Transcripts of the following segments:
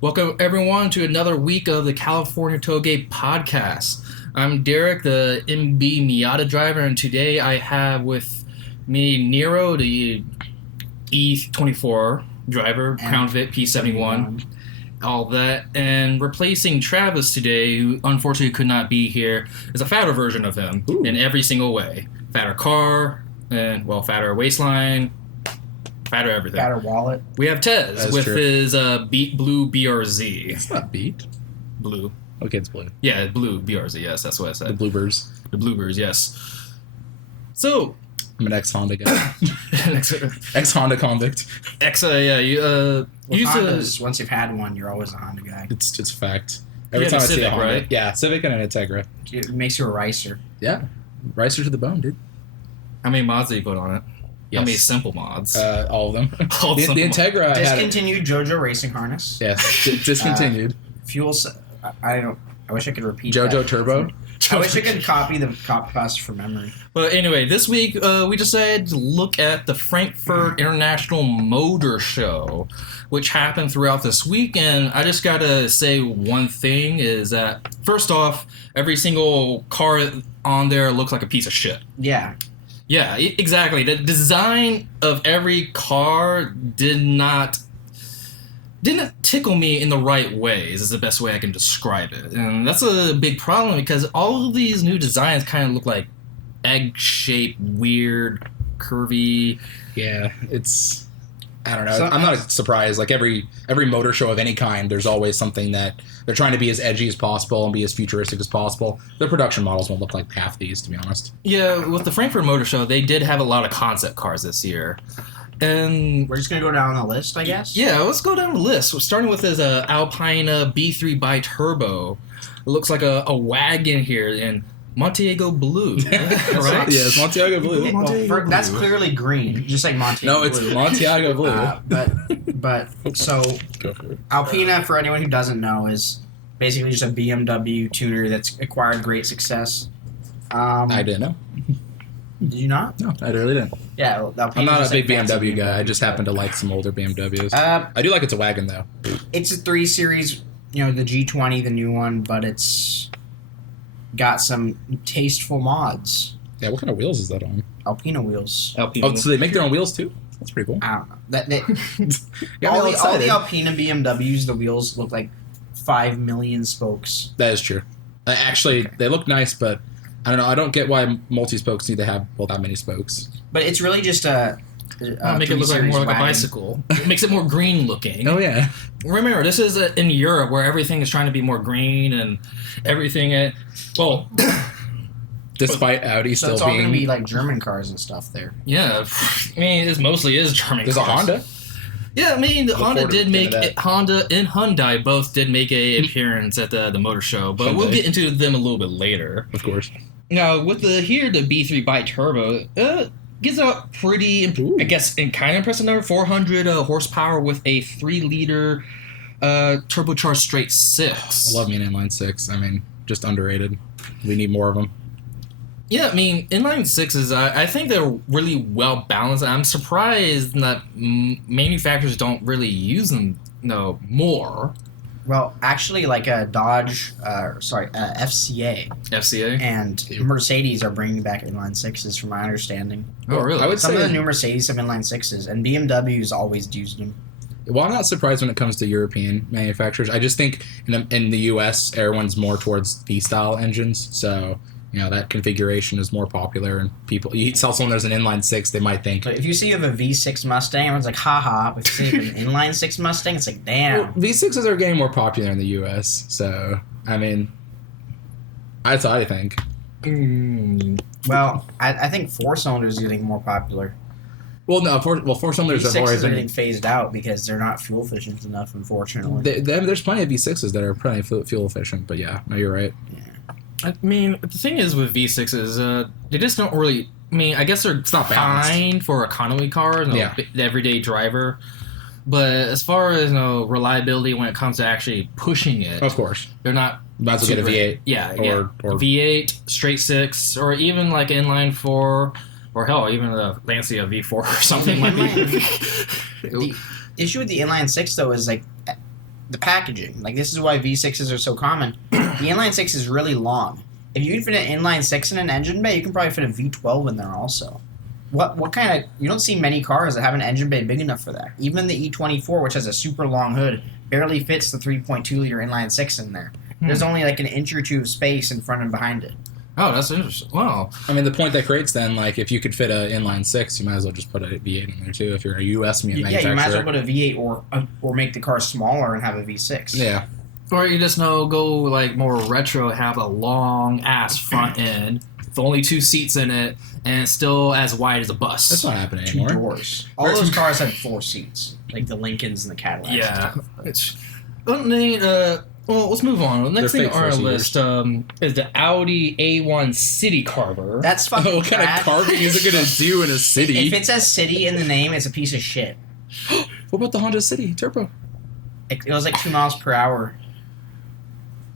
Welcome, everyone, to another week of the California Touge podcast. I'm Derek, the MB Miata driver, and today I have with me Nero, the E24 driver, Crown Vic P71, all that. And replacing Travis today, who unfortunately could not be here, is a fatter version of him in every single way. Fatter car, and, fatter waistline, fatter everything. Fatter wallet. We have Tez with his Beat Blue BRZ. It's not Beat. Blue. Okay, it's blue. Yeah, Blue BRZ, yes, that's what I said. The Bluebirds. The Bluebirds, yes. So... I'm an ex-Honda guy. Ex-Honda convict. You used Hondas, once you've had one, you're always a Honda guy. It's a fact. Every time I see a Honda. Right? Yeah, Civic and an Integra. It makes you a ricer. Yeah. Ricer to the bone, dude. How many mods did you put on it? Yes. How many simple mods? All of them. All the Integra discontinued JoJo racing harness. Yes, discontinued. I wish I could repeat JoJo that. Turbo. I wish I could copy paste from memory. Well, anyway, this week we decided to look at the Frankfurt International Motor Show, which happened throughout this week. And I just gotta say one thing is that, first off, every single car on there looks like a piece of shit. Yeah. Yeah, exactly. The design of every car didn't tickle me in the right ways, is the best way I can describe it. And that's a big problem because all of these new designs kind of look like egg-shaped, weird, curvy. Yeah, it's... I don't know. I'm not surprised. Like every motor show of any kind, there's always something that they're trying to be as edgy as possible and be as futuristic as possible. Their production models won't look like half these, to be honest. Yeah, with the Frankfurt Motor Show, they did have a lot of concept cars this year. And we're just going to go down the list, I guess? Yeah, let's go down the list. We're starting with this Alpine B3 bi-turbo. It looks like a wagon here in Montego Blue. Right? Yes, Montego Blue. That's clearly green, just like Montego No, Blue. it's Montego Blue. But so Alpina, for anyone who doesn't know, is basically just a BMW tuner that's acquired great success. I didn't know. Did you not? No, I really didn't. Yeah, I'm not a big BMW guy. I just happen to like some older BMWs. I do like it's a wagon, though. It's a 3 Series, the G20, the new one, but it's got some tasteful mods. Yeah, what kind of wheels is that on? Alpina wheels. Oh, so they make their own wheels, too? That's pretty cool. I don't know. All the Alpina BMWs, the wheels look like 5 million spokes. That is true. Actually, they look nice, but... I don't know. I don't get why multi-spokes need to have that many spokes. But it's really just a make it look like more like a bicycle. It makes it more green looking. Oh, yeah. Remember, this is in Europe where everything is trying to be more green and everything. Despite Audi still being... So it's all going to be like German cars and stuff there. Yeah. I mean, it mostly is German cars. There's a Honda? Yeah, I mean, Honda and Hyundai both did make an appearance at the motor show, but we'll get into them a little bit later. Of course. Now, with the B3 bi-turbo, gives a pretty, I guess, and kind of impressive number, 400 horsepower with a 3-liter turbocharged straight 6. I love me an inline 6. I mean, just underrated. We need more of them. Yeah, I mean, inline 6s, I think they're really well balanced. I'm surprised that manufacturers don't really use them more. Well, actually, like a Dodge, FCA. FCA? And Mercedes are bringing back inline 6s, from my understanding. Oh, really? Some of the new Mercedes have inline 6s, and BMW's always used them. Well, I'm not surprised when it comes to European manufacturers. I just think in the U.S., everyone's more towards V-style engines, so... that configuration is more popular, and you tell someone there's an inline 6, they might think... But if you see you have a V6 Mustang, everyone's like, haha. But if you see an inline 6 Mustang, it's like, damn. Well, V6s are getting more popular in the U.S., so, I mean, that's what I think. Well, I think 4-cylinders are getting more popular. Well, no, 4-cylinders have always been... V6s are getting phased out because they're not fuel efficient enough, unfortunately. There's plenty of V6s that are pretty fuel efficient, but yeah, no, you're right. Yeah. I mean, the thing is with V6s, they just don't really... I mean, I guess they're fine for economy cars, the everyday driver. But as far as reliability when it comes to actually pushing it... Of course. They're not... Might as well get a V8. Yeah. Or V8, straight 6, or even like inline 4... Or hell, even a Lancia V4 or something might be. The issue with the inline 6, though, is like the packaging. Like, this is why V6s are so common. The inline six is really long. If you can fit an inline six in an engine bay, you can probably fit a V12 in there also. What kind of... You don't see many cars that have an engine bay big enough for that. Even the E24, which has a super long hood, barely fits the 3.2-liter inline six in there. There's only like an inch or two of space in front and behind it. Oh, that's interesting. Wow. I mean, the point that creates then, like, if you could fit an inline six, you might as well just put a V8 in there too. If you're a U.S. manufacturer, Yeah, you might as well put a V8 or make the car smaller and have a V6. Yeah. Or you just go like more retro, have a long ass front end with only 2 seats in it, and it's still as wide as a bus. That's not happening 2 anymore. doors. All those cars had 4 seats, like the Lincolns and the Cadillacs. Yeah. It's. Well, let's move on. The next They're thing fake on our four-seaters. list is the Audi A1 City Carver. That's fucking What kind of trash. carving is it going to do in a city? If it says city in the name, it's a piece of shit. What about the Honda City Turbo? It goes like 2 miles per hour.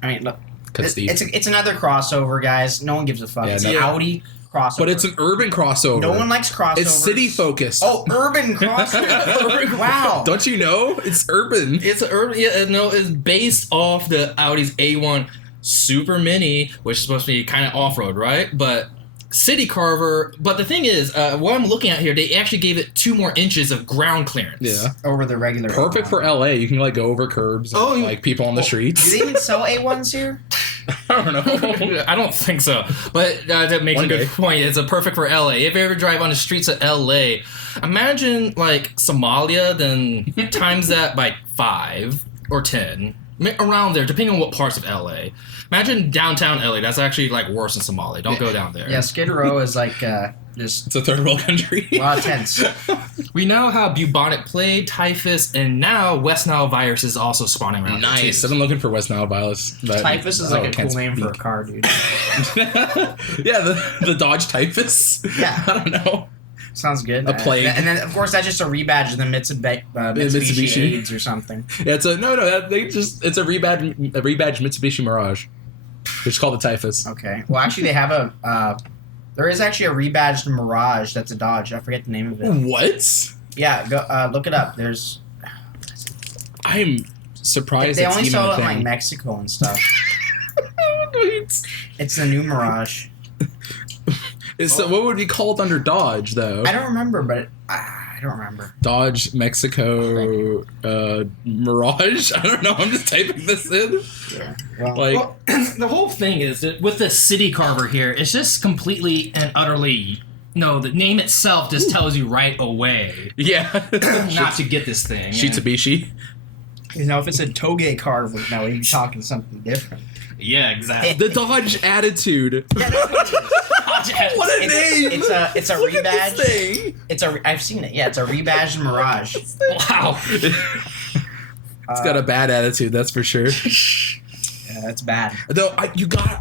I mean, look, it's another crossover, guys. No one gives a fuck. Yeah, It's no. an Audi crossover. But it's an urban crossover. No one likes crossovers. It's city focused. Oh, urban crossover. Wow. Don't you know? It's urban. It's an urban. Yeah, no, it's based off the Audi's A1 Super Mini, which is supposed to be kind of off road, right? But City Carver. But the thing is, what I'm looking at here, they actually gave it 2 more inches of ground clearance. Yeah. Over the regular Perfect A1. for LA. You can like go over curbs and, Oh, like people on the Do streets. they even sell A1s here? I don't know. I don't think so. But that makes One a good day. point. It's a perfect for LA. If you ever drive on the streets of LA, imagine like Somalia, then times that by 5 or 10. Around there, depending on what parts of LA. Imagine downtown LA. That's actually like worse than Somalia. Don't go down there. Yeah, Skid Row is like just It's a third world country. a lot of tents. We now have bubonic plague, typhus, and now West Nile virus is also spawning around. there, Nice. too. I've been looking for West Nile virus. But, Typhus is like a can't cool name for a speak. car, dude. Yeah, the Dodge Typhus. Yeah. I don't know. Sounds good. A plague. And then, of course, that's just a rebadge of the Mitsubishi Mitsubishi. AIDS or something. Yeah, it's a it's a rebadged Mitsubishi Mirage. It's called the Typhus. Okay. Well, actually, they have there is actually a rebadged Mirage that's a Dodge. I forget the name of it. What? Yeah, go look it up. There's. I'm surprised They it's only even sell a it in like thing. Mexico and stuff. It's the new Mirage. So what would be called under Dodge though? I don't remember, but I don't remember. Dodge Mexico Mirage. I don't know. I'm just typing this in. Yeah. Well, Like Well, the whole thing is that with the City Carver here, it's just completely and utterly. No, the name itself just tells you right away yeah, not to get this thing. Shitsubishi. you know, if it's a Touge Carver, no, you're talking something different. Yeah, exactly. The Dodge Attitude. What a name! It's a Look at rebadge. this thing. I've seen it. Yeah, it's a rebadged Mirage. Wow. It's got a bad attitude, that's for sure. Yeah, that's bad. Though I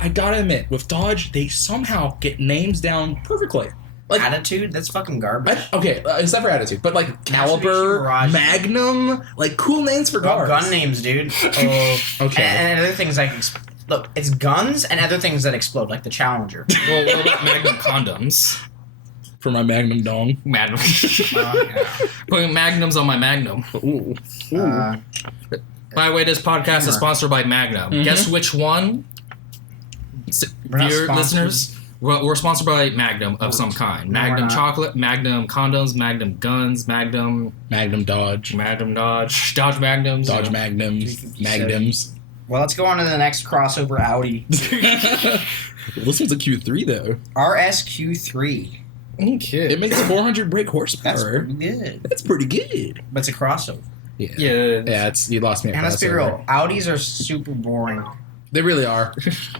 gotta admit, with Dodge, they somehow get names down perfectly. Like Attitude? That's fucking garbage. okay, except for attitude, but like Caliber, Mirage. Magnum, like cool names for Well, cars. gun names, dude. Oh, okay. And other things like look, it's guns and other things that explode, like the Challenger. Well, what about Magnum condoms? For my Magnum dong. Magnum. Yeah. Putting magnums on my Magnum. Ooh. By the way, this podcast is sponsored by Magnum. Mhm. Guess which one? We're not Dear sponsored. listeners, we're sponsored by Magnum of some kind. No, we're Magnum not. chocolate, Magnum condoms, Magnum guns, Magnum Dodge. Dodge, Dodge Magnums. Dodge you know. Magnums. Magnums. Well, let's go on to the next crossover Audi. This one's a Q3 though. RSQ3. Okay. It makes 400 brake That's horsepower. pretty good. That's pretty good. But it's a crossover. Yeah. Yeah. Yeah, you lost me at And let's be crossover. real, Audis are super boring. They really are.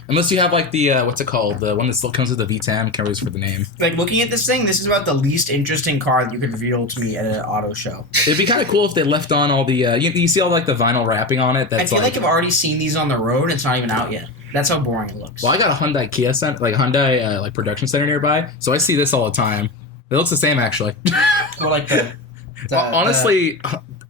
Unless you have like the what's it called? The one that still comes with the V10. Can't always for the name. Like, looking at this thing, this is about the least interesting car that you could reveal to me at an auto show. It'd be kind of cool if they left on all the you see all like the vinyl wrapping on it. That's I feel like I've already seen these on the road and it's not even out yet. That's how boring it looks. well, I got a Hyundai Kia center, like Hyundai like production center nearby, so I see this all the time. It looks the same actually. Or like the Honestly,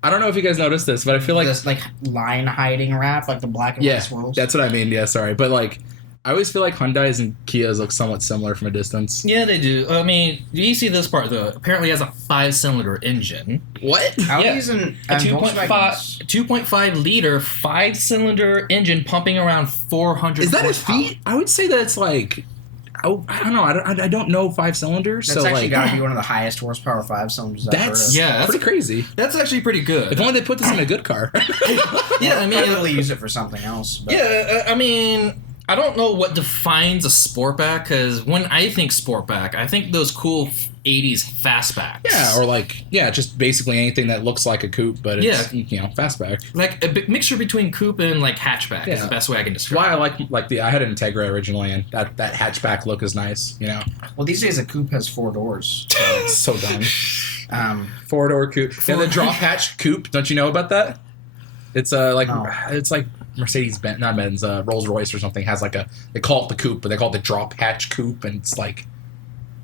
I don't know if you guys noticed this, but I feel like this like line hiding wrap, like the black and yeah, white swirls. that's what I mean. Yeah, sorry, but like I always feel like Hyundais and Kias look somewhat similar from a distance. Yeah, they do. I mean, you see this part though. Apparently, it has a 5-cylinder engine. What? Audi's and A Volkswagens. 2.5 liter 5-cylinder engine pumping around 400. Is that a horsepower. feat? I would say that's like, I don't know. I don't know 5 cylinders. That's so actually like, got to be one of the highest horsepower 5 cylinders I've heard that's of. Yeah, that's- pretty crazy. That's actually pretty good. If only they put this in a good car. Yeah, I I mean, really use it for something else. But yeah, I mean, I don't know what defines a sportback because when I think sportback, I think those cool 80s fastbacks. Yeah, or like, just basically anything that looks like a coupe, but it's, fastback. like a mixture between coupe and like hatchback is Yeah. the best way I can That's describe. why I like I had an Integra originally, and that hatchback look is nice. well, these days a coupe has 4 doors. It's so dumb. 4-door coupe. Yeah, the drop hatch coupe. Don't you know about that? It's No. it's like Mercedes Benz, not Benz, Rolls Royce or something has like they call it the coupe, but they call it the drop hatch coupe, and it's like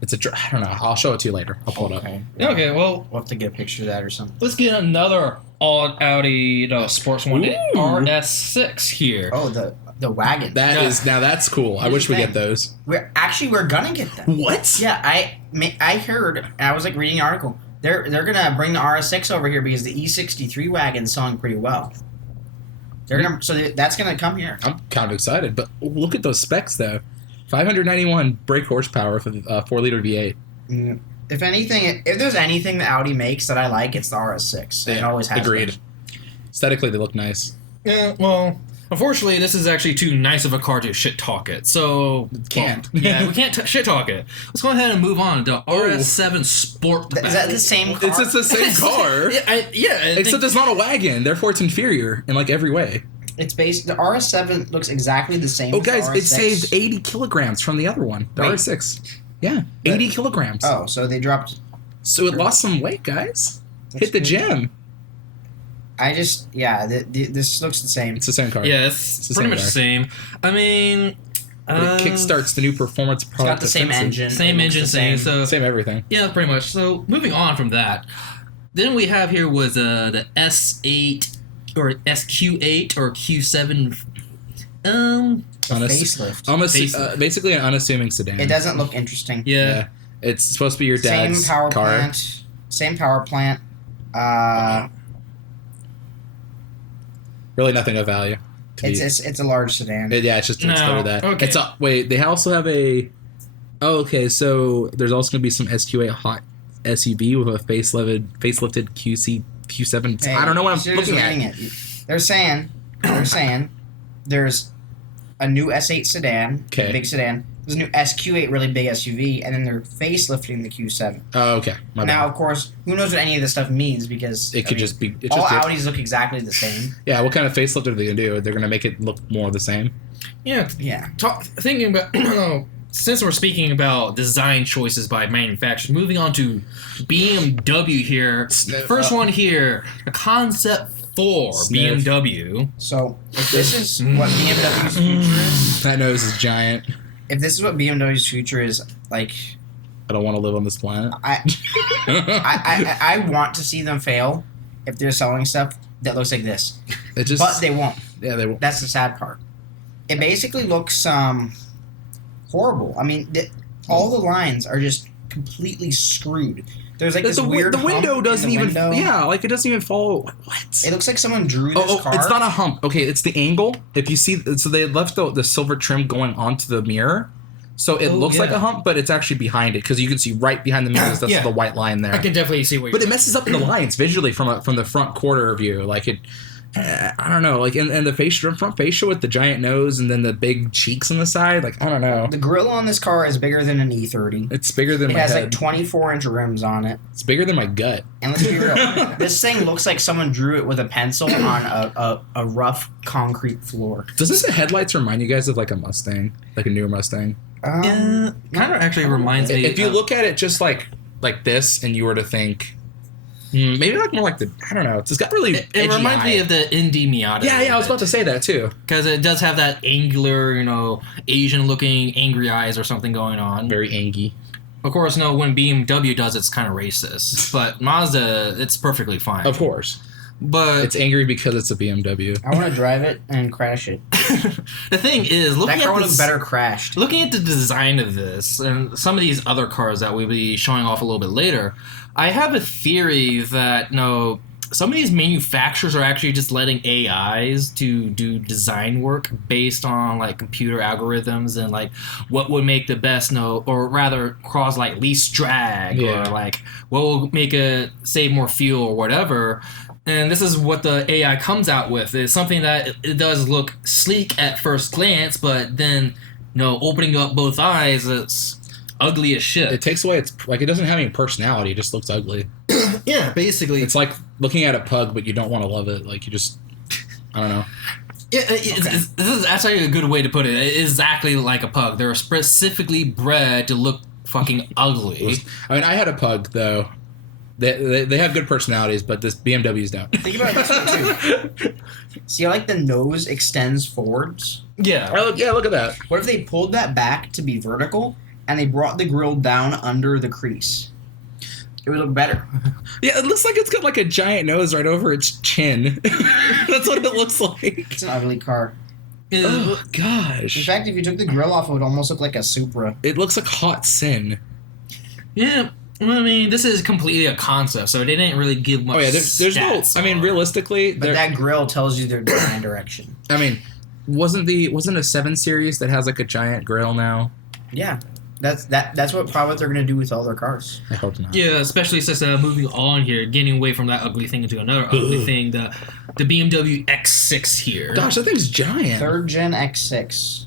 I don't know. I'll show it to you later. I'll pull it up. Okay, well, We'll have to get a picture of that or something. let's get another all Audi sports one, the Ooh. RS6 here. Oh, the wagon. That Yeah. is now that's cool. I Here's wish the we thing. get those. We're gonna get them. What? Yeah, I heard. And I was like reading an article. They're gonna bring the RS6 over here because the E63 wagon's selling pretty well. They're gonna that's gonna come here. I'm kind of excited, but look at those specs though. 591 brake horsepower for the 4-liter V8. Mm, If anything, if there's anything that Audi makes that I like, it's the RS6. It always has. Agreed. been. Aesthetically, they look nice. Yeah, well, unfortunately, this is actually too nice of a car to shit talk it. So Can't. well, yeah, we can't shit talk it. Let's go ahead and move on to RS7 Sportback. Is that the same car? It's the same car. I Except it's not a wagon, therefore it's inferior in like every way. It's based. The RS7 looks exactly the same. Oh, as guys, the it RS6. saved 80 kilograms from the other one, the Wait. R6. Yeah, 80 kilograms. Oh, so they dropped. So it lost some weight, guys. Hit the good. gym. I just this looks the same. It's the same car. Yeah, it's the pretty same much car. the same. I mean, But it kickstarts the new performance It's product. got the same offensive. engine. same It looks engine, the same. So Same everything. yeah, pretty much. So moving on from that, then we have here was the S8 or SQ8 or Q7. Facelift. Basically an unassuming sedan. It doesn't look interesting. Yeah. It's supposed to be your dad's Same power car. plant. Same power plant. Really nothing of value. to be- It's a large sedan. it's just it's No, literally that. okay. It's a, wait, they also have a. Oh, okay. So there's also going to be some SQ8 hot SUV with a facelifted Q7. Hey, I don't know what you're I'm just looking reading at. it. They're saying there's a new S8 sedan, Okay. big sedan. There's a new SQ8 really big SUV, and then they're facelifting the Q7. Oh, okay. My Now, bad. of course, who knows what any of this stuff means because It could just be. It's all just Audis look exactly the same. yeah. What kind of facelift are they going to do? They're going to make it look more the same. Yeah. Yeah. Thinking about since we're speaking about design choices by manufacturers, moving on to BMW here. First one here, the Concept 4 Sniff. BMW. So if this is what BMW's future is, That nose is giant. if this is what BMW's future is, like I don't want to live on this planet. I want to see them fail if they're selling stuff that looks like this, It just. but they won't. yeah, they. That's the sad part. It basically looks horrible. I mean, all the lines are just completely screwed. There's like this weird the window hump in doesn't the even. window. Yeah, like it doesn't even follow. What? It looks like someone drew this car. It's not a hump. Okay, it's the angle. If you see, so they left the silver trim going onto the mirror, so it Oh, looks like yeah. a hump, but it's actually behind it because you can see right behind the mirrors. That's Yeah. the white line there. I can definitely see what But you're it messes up the lines visually from the front quarter view. Like it, I don't know. Like and the front facial with the giant nose and then the big cheeks on the side. Like I don't know. The grill on this car is bigger than an E30. It's bigger than It my has head. like 24-inch rims on it. It's bigger than my gut. And let's be real, this thing looks like someone drew it with a pencil on a rough concrete floor. Doesn't the headlights remind you guys of like a Mustang, like a newer Mustang? kind of actually reminds me. If you look at it just like this, and you were to think, maybe like more like the I don't know. It's got really. it edgy reminds me eye. of the Indy Miata. Yeah, I was about to say that too. because it does have that angular, Asian-looking angry eyes or something going on. Very angy. Of course, no, when BMW does, it's kind of racist. But Mazda, it's perfectly fine. Of course. But It's angry because it's a BMW. I want to drive it and crash it. the thing is, That car would have better crashed. looking at the design of this and some of these other cars that we'll be showing off a little bit later, I have a theory that some of these manufacturers are actually just letting AIs to do design work based on like computer algorithms and like what would make the best or rather cause like least drag or like what will make it save more fuel or whatever. And this is what the AI comes out with. It's something that it does look sleek at first glance, but then opening up both eyes, it's ugly as shit. It takes away its like it doesn't have any personality. It just looks ugly. Yeah, basically. It's like looking at a pug, but you don't want to love it. Like you just, I don't know. Yeah, this is actually a good way to put it. It's exactly like a pug. They're specifically bred to look fucking ugly. I mean, I had a pug though. They have good personalities, but this BMWs don't. Think about it this way, too. See, I like the nose extends forwards. Yeah. Look at that. What if they pulled that back to be vertical and they brought the grill down under the crease? It would look better. Yeah, it looks like it's got like a giant nose right over its chin. That's what it looks like. It's an ugly car. Oh, gosh. In fact, if you took the grill off, it would almost look like a Supra. It looks like hot sin. Yeah. I mean, this is completely a concept, so they didn't really give much. Oh yeah, there's no. I mean, realistically, But that grill tells you their design direction. I mean, wasn't a 7 Series that has like a giant grill now? Yeah, that's probably what they're gonna do with all their cars. I hope not. Yeah, especially since moving on here, getting away from that ugly thing into another ugly thing, the BMW X6 here. Gosh, that thing's giant. 3rd Gen X6.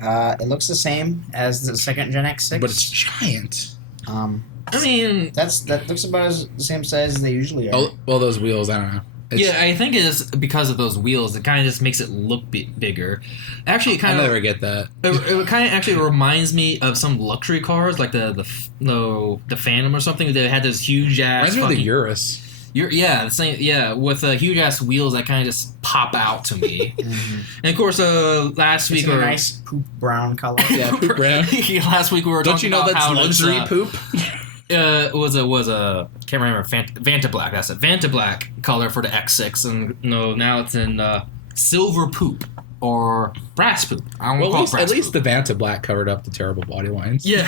It looks the same as the 2nd Gen X6, But it's giant. I mean, that looks about the same size as they usually are. Oh, well, those wheels, I don't know. yeah, I think it's because of those wheels. It kind of just makes it look bigger. Actually, it kind I'll of never get that. it kind of actually reminds me of some luxury cars, like the Phantom or something. They had those huge ass. Reminds me of the Urus. The same. Yeah, with huge ass wheels that kind of just pop out to me. And of course, last week It's a nice poop brown color. Yeah, poop brown. Last week we were Don't talking you know about that's how luxury poop? It was a can't remember Vanta Black. That's it, Vanta Black color for the X6, and now it's in silver poop or brass poop. I don't call it brass at least poop. the Vanta Black covered up the terrible body lines. Yeah,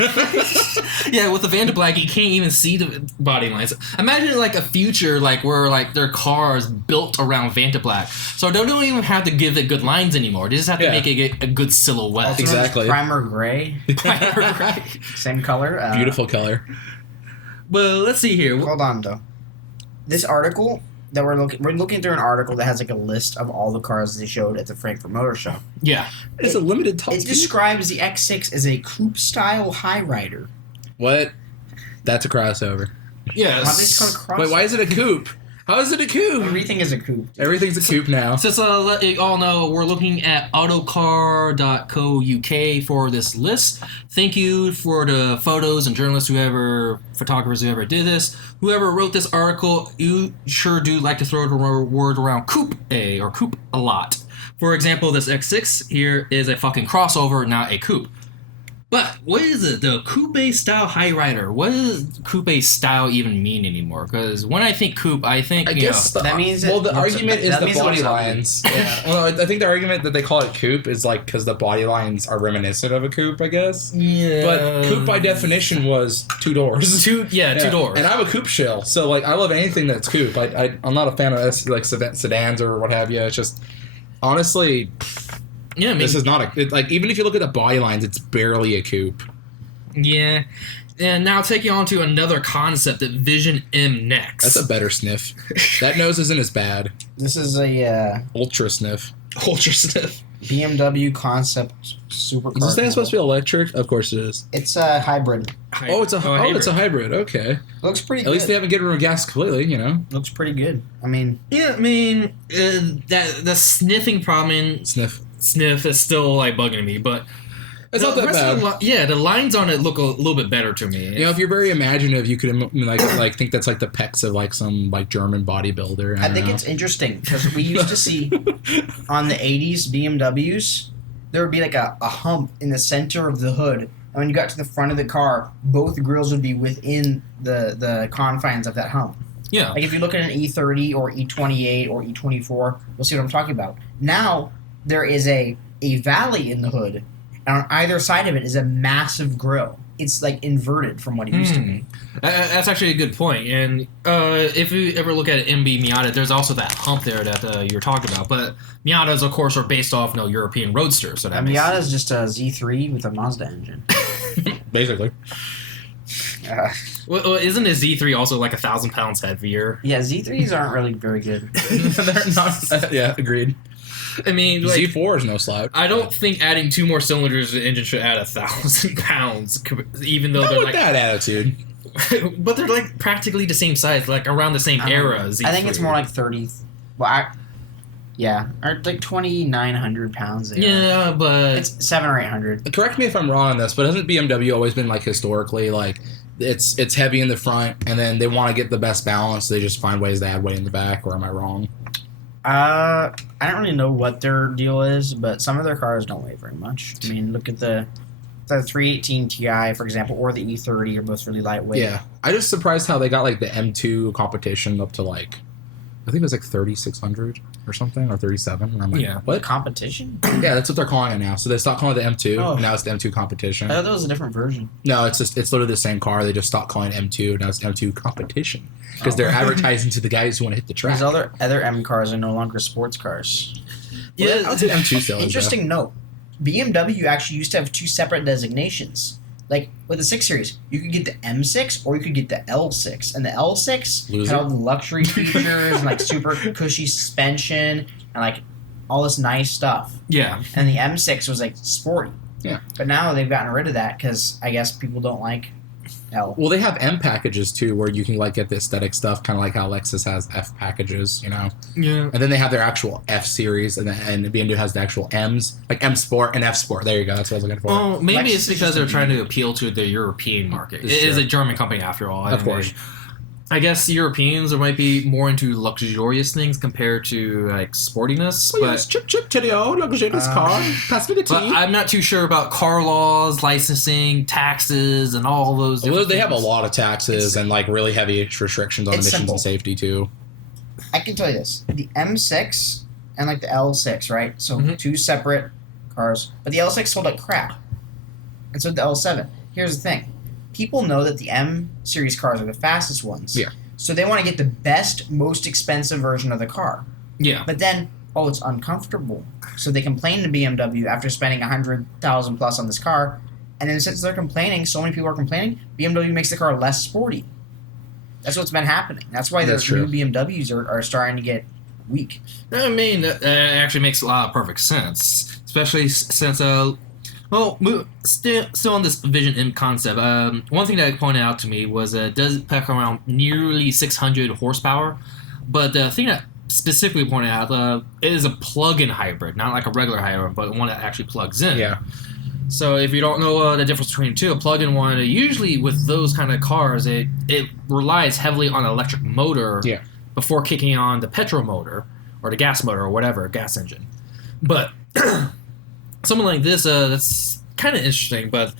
yeah. With the Vanta Black, you can't even see the body lines. Imagine like a future where their cars built around Vanta Black, so they don't even have to give it good lines anymore. They just have to make it a good silhouette. Also Exactly. Primer gray, same color. Beautiful color. Well, let's see here. Hold on though. This article that we're looking through an article that has like a list of all the cars they showed at the Frankfurt Motor Show. Yeah, It's a limited top It speed. describes the X6 as a coupe style high rider. What? That's a crossover. yeah. Why is it called a cross? Wait, why is it a coupe? How is it a coupe? Everything is a coupe. Everything's a coupe now. Since let you all know, we're looking at autocar.co.uk for this list. Thank you for the photos and journalists, photographers who ever did this. Whoever wrote this article, you sure do like to throw the word around coupe or coupe a lot. For example, this X6 here is a fucking crossover, not a coupe. But what is it? The coupe style high rider. What does coupe style even mean anymore? Because when I think coupe, I think That means well, the it looks- argument is that the means it body looks ugly. lines. Yeah. Well, I think the argument that they call it coupe is like because the body lines are reminiscent of a coupe, I guess. yeah. But coupe by definition was 2 doors. two doors. And I'm a coupe shill, so like I love anything that's coupe. I'm not a fan of like sedans or what have you. It's just honestly, Yeah, I mean, this is not like even if you look at the body lines, it's barely a coupe. yeah. And now taking on to another concept, that Vision M next. That's a better sniff. That nose isn't as bad. This is a Ultra sniff. ultra stiff. BMW concept supercar. Is this thing supposed to be electric? Of course it is. It's a hybrid. Oh, it's a hybrid. Okay. Looks pretty At good. least they haven't given rid of gas completely, you know. Looks pretty good. I mean, Yeah, I mean, that the sniffing problem in Sniff. Sniff is still like bugging me, but It's not the that rest of bad. the lines on it look a little bit better to me. You know, if you're very imaginative, you could like think that's like the pecs of like some like German bodybuilder. I think it's interesting because we used to see on the 80s BMWs, there would be like a hump in the center of the hood. And when you got to the front of the car, both grills would be within the confines of that hump. Yeah. Like if you look at an E30 or E28 or E24, you'll see what I'm talking about. Now there is a valley in the hood, and on either side of it is a massive grille. It's like inverted from what it used to be. That's actually a good point. And if you ever look at an MB Miata, there's also that hump there that you were talking about. But Miatas, of course, are based off European roadsters. So that Miata is just a Z3 with a Mazda engine. Basically. Well, isn't a Z3 also like 1,000 pounds heavier? Yeah, Z3s aren't really very good. They're not. Yeah, agreed. I mean, like, Z4 is no slouch. I don't think adding 2 more cylinders to the engine should add 1,000 pounds, even though Not they're with like that attitude. but they're like practically the same size, like around the same era. Z3. I think it's more like 30. Well, or like 2,900 pounds. There. Yeah, but it's 700 or 800. Correct me if I'm wrong on this, but hasn't BMW always been like historically like it's heavy in the front, and then they want to get the best balance, so they just find ways to add weight in the back? Or am I wrong? I don't really know what their deal is, but some of their cars don't weigh very much. I mean, look at the 318 Ti, for example, or the E30 are both really lightweight. Yeah, I'm just surprised how they got like the M2 competition up to like, I think it was like 3,600 or something, or 37. And I'm like, Yeah. what? Competition? Yeah, that's what they're calling it now. So they stopped calling it the M2, Oh. and now it's the M2 competition. I thought that was a different version. No, it's literally the same car. They just stopped calling it M2, now it's M2 competition because they're advertising to the guys who want to hit the track. These other M cars are no longer sports cars. yeah, I would say M2 still is, Interesting note. BMW actually used to have 2 separate designations. Like with the 6 Series, you could get the M6 or you could get the L6. And the L6 Loser. had all the luxury features and like super cushy suspension and like all this nice stuff. yeah. And the M6 was like sporty. Yeah. But now they've gotten rid of that because I guess people don't like L. Well, they have M packages too, where you can like get the aesthetic stuff, kind of like how Lexus has F packages, you know. Yeah. And then they have their actual F series, and BMW has the actual M's, like M Sport and F Sport. There you go. That's what I was looking for. Oh, maybe Lexus it's is because just they're a trying to beauty. appeal to the European market. It It's is true. a German company after all. Of course. I guess Europeans might be more into luxurious things compared to like sportiness, Oh, but yes, chip to the old luxurious car. Pass me the tea. but I'm not too sure about car laws, licensing, taxes, and all those. Well, different they have a things. lot of taxes and like really heavy restrictions on It's emissions simple. and safety too. I can tell you this. The M6 and like the L6, right? So Mhm. 2 separate cars. But the L6 sold like crap. And so did the L7. Here's the thing. People know that the M series cars are the fastest ones. Yeah. So they want to get the best, most expensive version of the car. Yeah. But then, it's uncomfortable. So they complain to BMW after spending $100,000 plus on this car. And then since they're complaining, so many people are complaining, BMW makes the car less sporty. That's what's been happening. That's why the That's true. new BMWs are starting to get weak. I mean, that actually makes a lot of perfect sense, especially since still on this Vision M concept. One thing that pointed out to me was it does pack around nearly 600 horsepower, but the thing that specifically pointed out it is a plug-in hybrid, not like a regular hybrid, but one that actually plugs in. Yeah. So if you don't know the difference between the two, a plug-in one, usually with those kind of cars, it relies heavily on an electric motor Yeah. before kicking on the petrol motor or the gas motor or whatever, gas engine. But something like this, that's kind of interesting, but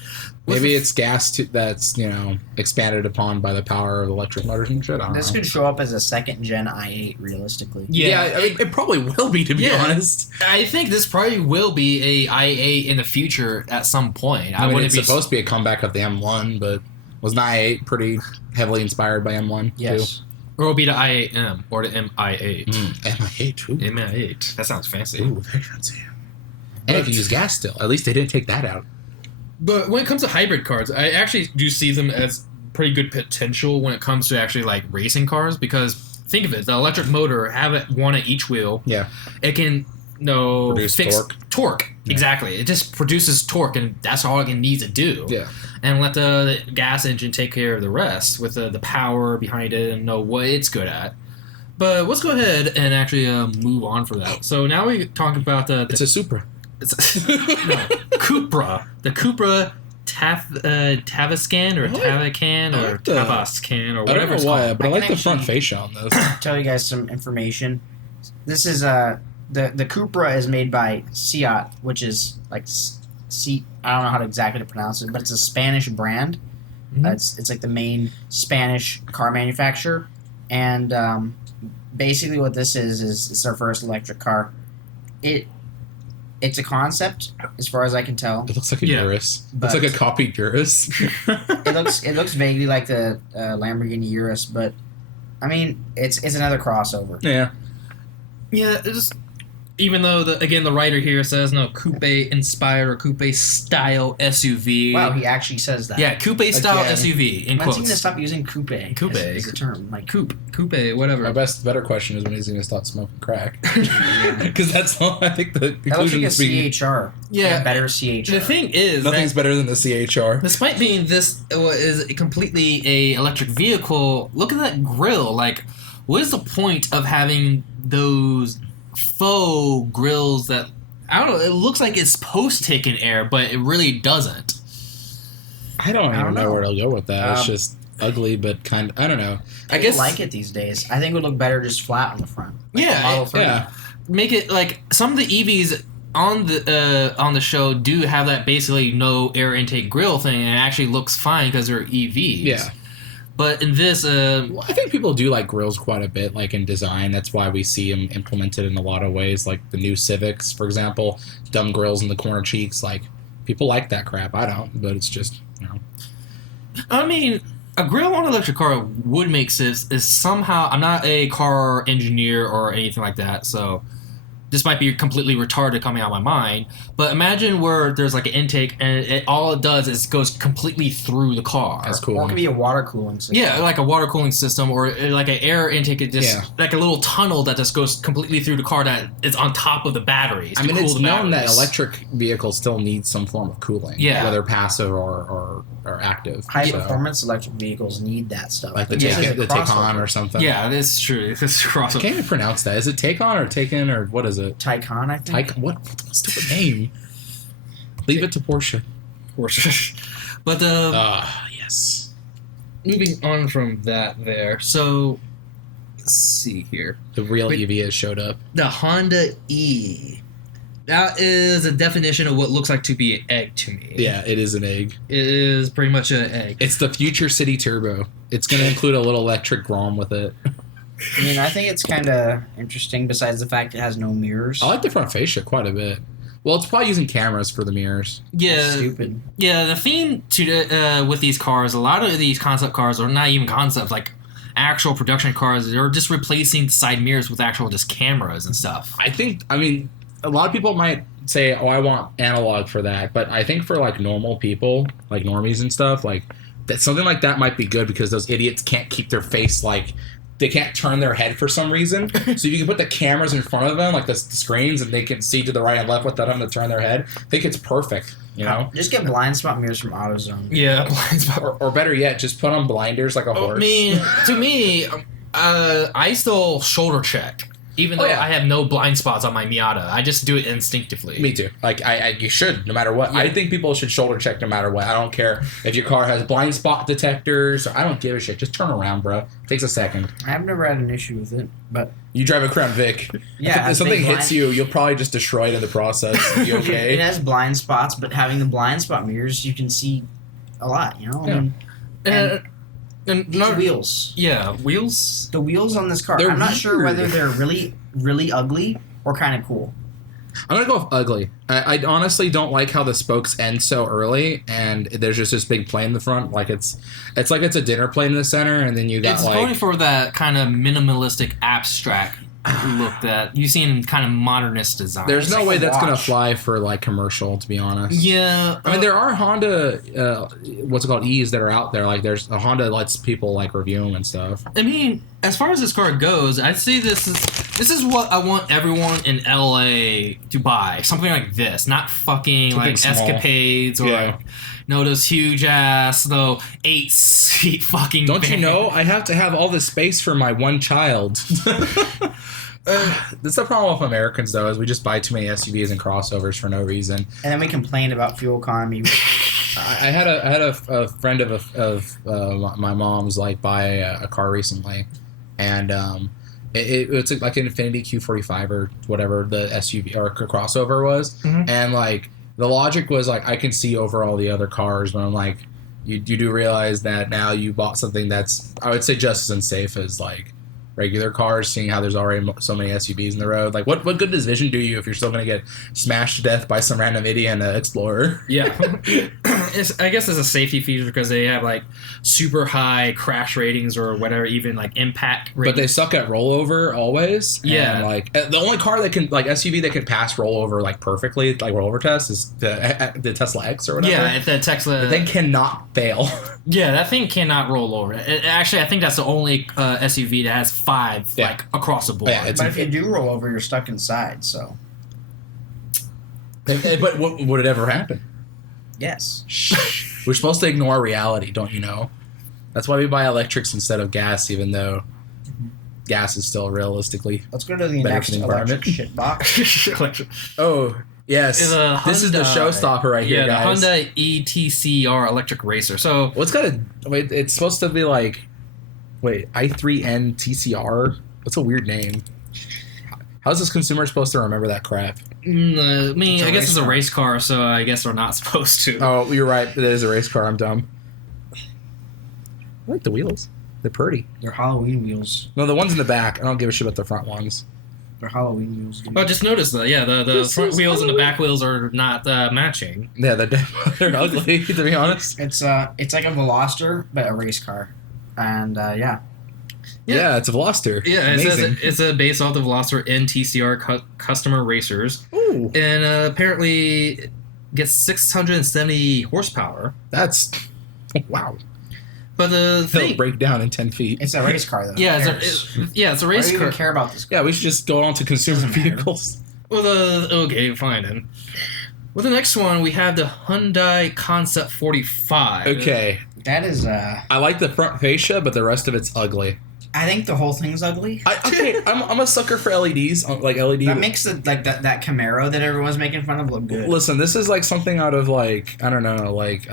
Maybe it's gas that's, expanded upon by the power of electric motors and shit. I don't This know. could show up as a second-gen i8, realistically. yeah, I mean, it probably will be, to be Yeah. honest. I think this probably will be a i8 in the future at some point. I mean, wouldn't it's supposed to be a comeback of the M1, but was an i8 pretty heavily inspired by M1 Yes. or it'll be the i8M or the MI8. too? M8, ooh. MI8. That sounds fancy. Ooh, very fancy. And if you use gas still, at least they didn't take that out. But when it comes to hybrid cars, I actually do see them as pretty good potential when it comes to actually like racing cars, because think of it, the electric motor, have it one at each wheel. Yeah. It can Produce fix torque. Yeah. Exactly. It just produces torque, and that's all it needs to do. Yeah. And let the gas engine take care of the rest with the power behind it and know what it's good at. But let's go ahead and actually move on from that. So now we talk about It's a Supra. Cupra. The Cupra Tavascan or I like- Tavacan I or like the- Tavascan or I whatever don't it's know why, called. but I I like can the front actually- fascia on this. Tell you guys some information. This is the Cupra is made by Seat, which is like I don't know how to exactly to pronounce it, but it's a Spanish brand. Mhm. It's like the main Spanish car manufacturer. And basically, what this is it's our first electric car. It's a concept, as far as I can tell. It looks like a Yeah. Urus. But- It's like a copied Urus. It looks vaguely like the Lamborghini Urus, but I mean, it's another crossover. Yeah. Yeah, it's even though the writer here says no coupe inspired or coupe style SUV. Wow, he actually says that. Yeah, coupe style Again. SUV in When's he gonna quotes. stop using coupe? Coupe. As a term, like Coupe, whatever. My better question is when he's going to stop smoking crack. Because that's all I think the that looks conclusion like a is being. CHR. Yeah. Like a better CHR. The thing is, Nothing's that better than the CHR. despite being this is completely a electric vehicle, look at that grill. Like, what is the point of having those faux grills that I don't know? It looks like it's supposed to take in air, but it really doesn't. I don't even know know. where to go with that. It's Um, just ugly, but kind of. I don't know. I guess like it these days. I think it would look better just flat on the front. Yeah, Model 3. Yeah. make it like some of the EVs on the show do have that basically no air intake grill thing, and it actually looks fine because they're EVs. Yeah. But in this, Well, I think people do like grills quite a bit, like in design. That's why we see them implemented in a lot of ways, like the new Civics, for example. Dumb grills in the corner cheeks. Like, people like that crap. I don't, but it's just, you know. I mean, a grill on an electric car would make sense. Is somehow I'm not a car engineer or anything like that, so this might be completely retarded coming out of my mind. But imagine where there's like an intake, and all it does is goes completely through the car. That's cool. Or it could be a water cooling system. Yeah, like a water cooling system, or like an air intake. It just Yeah. like a little tunnel that just goes completely through the car that is on top of the batteries. I to mean, cool it's the known that batteries. electric vehicles still need some form of cooling. Yeah. Whether passive or active. High So, performance electric vehicles need that stuff. like the, But this is a Taycan crossover. or something. Yeah, it's true. It's I crossover. can't even pronounce that. Is it Taycan or Taken or what is it? Taycan, I think. What stupid name? Leave it to Porsche. But Yes. moving on from that, so let's see here. The real Wait. EV has showed up. The Honda E. That is a definition of what looks like to be an egg to me. Yeah, it is an egg. It is pretty much an egg. It's the Future City Turbo. It's going to include a little electric ROM with it. I mean, I think it's kind of interesting. Besides the fact it has no mirrors. I like the front fascia quite a bit. Well, it's probably using cameras for the mirrors. That's Yeah, stupid. yeah. The theme to with these cars, a lot of these concept cars are not even concepts, like actual production cars. They're just replacing side mirrors with actual just cameras and stuff. I mean, a lot of people might say, "Oh, I want analog for that," but I think for like normal people, like normies and stuff, like that something like that might be good because those idiots can't keep their face like. They can't turn their head for some reason. So if you can put the cameras in front of them, like the screens, and they can see to the right and left without having to turn their head, I think it's perfect, you know? Just get blind spot mirrors from AutoZone. Yeah, blind spot. Or better yet, just put on blinders like a horse. I mean, to me, I still shoulder check, even though Oh, yeah. I have no blind spots on my Miata. I just do it instinctively. Me too. Like, you should, no matter what. Yeah. I think people should shoulder check no matter what. I don't care if your car has blind spot detectors. I don't give a shit. Just turn around, bro. Takes a second. I've never had an issue with it, but You drive a Crown Vic. yeah, it If has something big hits blind- you, you'll probably just destroy it in the process. You It okay? has blind spots, but having the blind spot mirrors, you can see a lot. You know, Yeah. I mean, And these wheels. yeah, wheels. The wheels on this car. They're I'm not sure weird. whether they're really, really ugly or kind of cool. I'm gonna go with ugly. I honestly don't like how the spokes end so early, and there's just this big plane in the front. Like it's like it's a dinner plane in the center, and then you got It's like going for that kind of minimalistic, abstract look that you see in kind of modernist design. there's no like way a that's gonna watch. fly for like commercial. To be honest. Yeah, I mean, there are Honda, what's it called, E's that are out there. Like, there's a Honda lets people like review them and stuff. I mean, as far as this car goes, I'd say this is what I want everyone in LA to buy. Something like this, not fucking Something like small. Escapades or Yeah. like, those huge ass, 8-seat fucking. Don't you van. know? I have to have all this space for my one child. That's the problem with Americans, though, is we just buy too many SUVs and crossovers for no reason. And then we complain about fuel economy. I had a friend of my mom's like buy a car recently, and it's like an Infiniti Q45 or whatever the SUV or crossover was, Mhm. and like the logic was like I can see over all the other cars, but I'm like, you do realize that now you bought something that's, I would say, just as unsafe as like regular cars, seeing how there's already so many SUVs in the road. Like, what good does vision do you if you're still going to get smashed to death by some random idiot in an Explorer? Yeah. I guess it's a safety feature because they have like super high crash ratings or whatever, even like impact ratings. But they suck at rollover always. Yeah. And like the only car that can, like SUV that can pass rollover like perfectly, like rollover test, is the Tesla X or whatever. Yeah, the Tesla. They cannot fail. Yeah, that thing cannot roll over. Actually, I think that's the only SUV that has 5 like across the board. Yeah, But if you do roll over, you're stuck inside. So But would it ever happen? yes. We're supposed to ignore reality, don't you know? That's why we buy electrics instead of gas, even though gas is still realistically. Let's go to the Better next for the environment. electric shit box. Oh, yes. This is the showstopper right here, guys. The Hyundai ETCR electric racer. So What's got a wait? It's supposed to be like, i3N TCR. What's a weird name? How's this consumer supposed to remember that crap? I guess it's a race car, so I guess we're not supposed to. Oh, you're right. It is a race car. I'm dumb. I like the wheels. They're pretty. They're Halloween wheels. No, the ones in the back. I don't give a shit about the front ones. They're Halloween wheels. Dude. Oh, just notice that. Yeah, the front wheels and the back wheels are not matching. Yeah, they're ugly, to be honest. It's like a Veloster, but a race car, and yeah. Yeah, it's a Veloster. Yeah, it Amazing. says it's based off the Veloster NTCR customer racers. Ooh. And apparently it gets 670 horsepower. That's wow. But the It'll thing, break down in 10 feet. It's a race car, though. yeah, Who it's cares? a Why race do you car. even care about this car? Yeah, we should just go on to consumer Doesn't matter. vehicles. Well, okay, fine then. Well, the next one we have the Hyundai Concept 45. Okay, That is, I like the front fascia, but the rest of it's ugly. I think the whole thing's ugly. I'm a sucker for LEDs, like LED. That makes that Camaro that everyone's making fun of look good. Listen, this is like something out of like, I don't know, like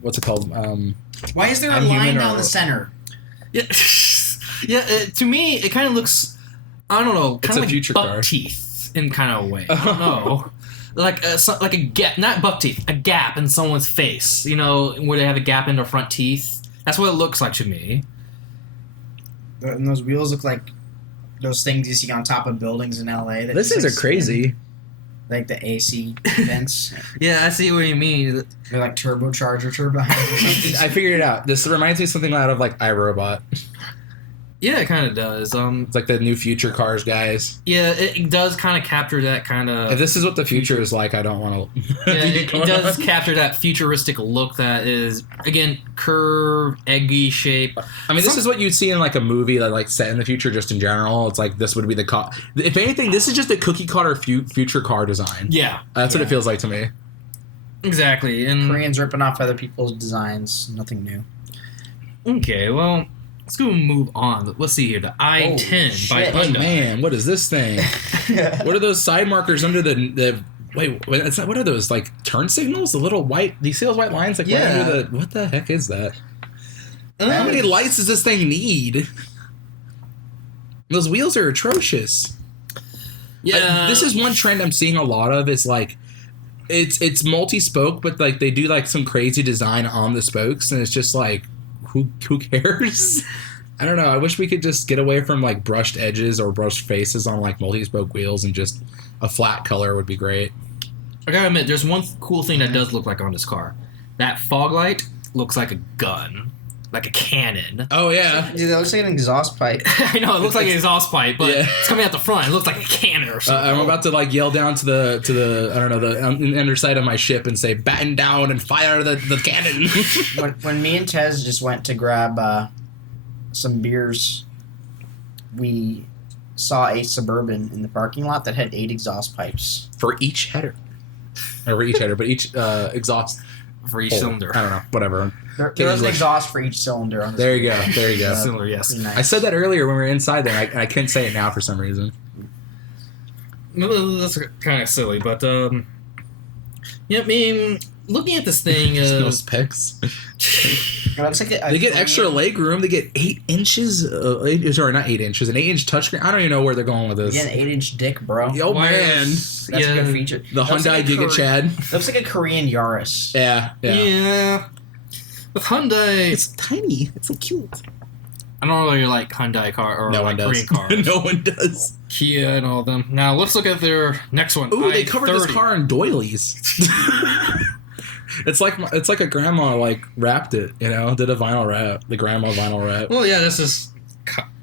what's it called? Why is there a I'm line human down or- the center? Yeah, yeah. To me, it kind of looks, I don't know, It's kind a of like future buck car. teeth in kind of a way. I don't know. Like a gap, not buck teeth, a gap in someone's face. You know, where they have a gap in their front teeth. That's what it looks like to me. And those wheels look like those things you see on top of buildings in LA. That These just, things like, are crazy. spin, like the AC vents. Yeah, I see what you mean. They're like turbocharger turbines. I figured it out. This reminds me of something out of like iRobot. Yeah, it kind of does. It's like the new future cars, guys. Yeah, it does kind of capture that kind of. If this is what the future is like, I don't want to. Yeah, it does capture that futuristic look that is, again, curved, eggy shape. I mean, this is what you'd see in like a movie that like set in the future, just in general. It's like this would be the car. If anything, this is just a cookie cutter future car design. Yeah, That's what it feels like to me. exactly. And Koreans ripping off other people's designs. Nothing new. okay, well, let's go move on. Let's see here. The I-10 by shit. Oh Hyundai. man, what is this thing? What are those side markers under the? Wait, it's not. What are those like turn signals? The little white. Do you see those white lines? Like right Yeah. under the. What the heck is that? How many lights does this thing need? Those wheels are atrocious. Yeah, This is one trend I'm seeing a lot of. Is like, it's multi-spoke, but like they do like some crazy design on the spokes, and it's just like, who cares? I don't know. I wish we could just get away from like brushed edges or brushed faces on like multi-spoke wheels, and just a flat color would be great. I gotta admit, there's one cool thing that does look like on this car. That fog light looks like a gun, like a cannon. Oh yeah. Dude, that looks like an exhaust pipe. I know it looks like an exhaust pipe, but Yeah. it's coming out the front. It looks like a cannon or something. I'm about to like yell down to the I don't know, the underside of my ship and say batten down and fire the cannon. when me and Tez just went to grab some beers, we saw a Suburban in the parking lot that had 8 exhaust pipes. For each header. Or for each header, but each exhaust For each hole. cylinder. I don't know, whatever. There was an exhaust for each cylinder. On the There you go. There you go. Cylinder, yes. Pretty nice. I said that earlier when we were inside there. I couldn't say it now for some reason. That's kind of silly, but yeah, I mean, looking at this thing, There's no specs. It looks like They get extra leg room. They get 8 inches. Sorry, not 8 inches. An 8-inch touchscreen. I don't even know where they're going with You this. get an 8-inch dick, bro. Yo, man. wireless- That's a good feature. The Looks Hyundai like a Giga Kore- Chad. Looks like a Korean Yaris. Yeah. Yeah. With Hyundai, It's tiny. It's so cute. I don't really like Hyundai car or No like one Korean does. cars. No one does. Kia and all of them. Now let's look at their next one. Ooh, they covered this i30. car in doilies. It's like a grandma like wrapped it, did a vinyl wrap, the grandma vinyl wrap. Well, yeah, this is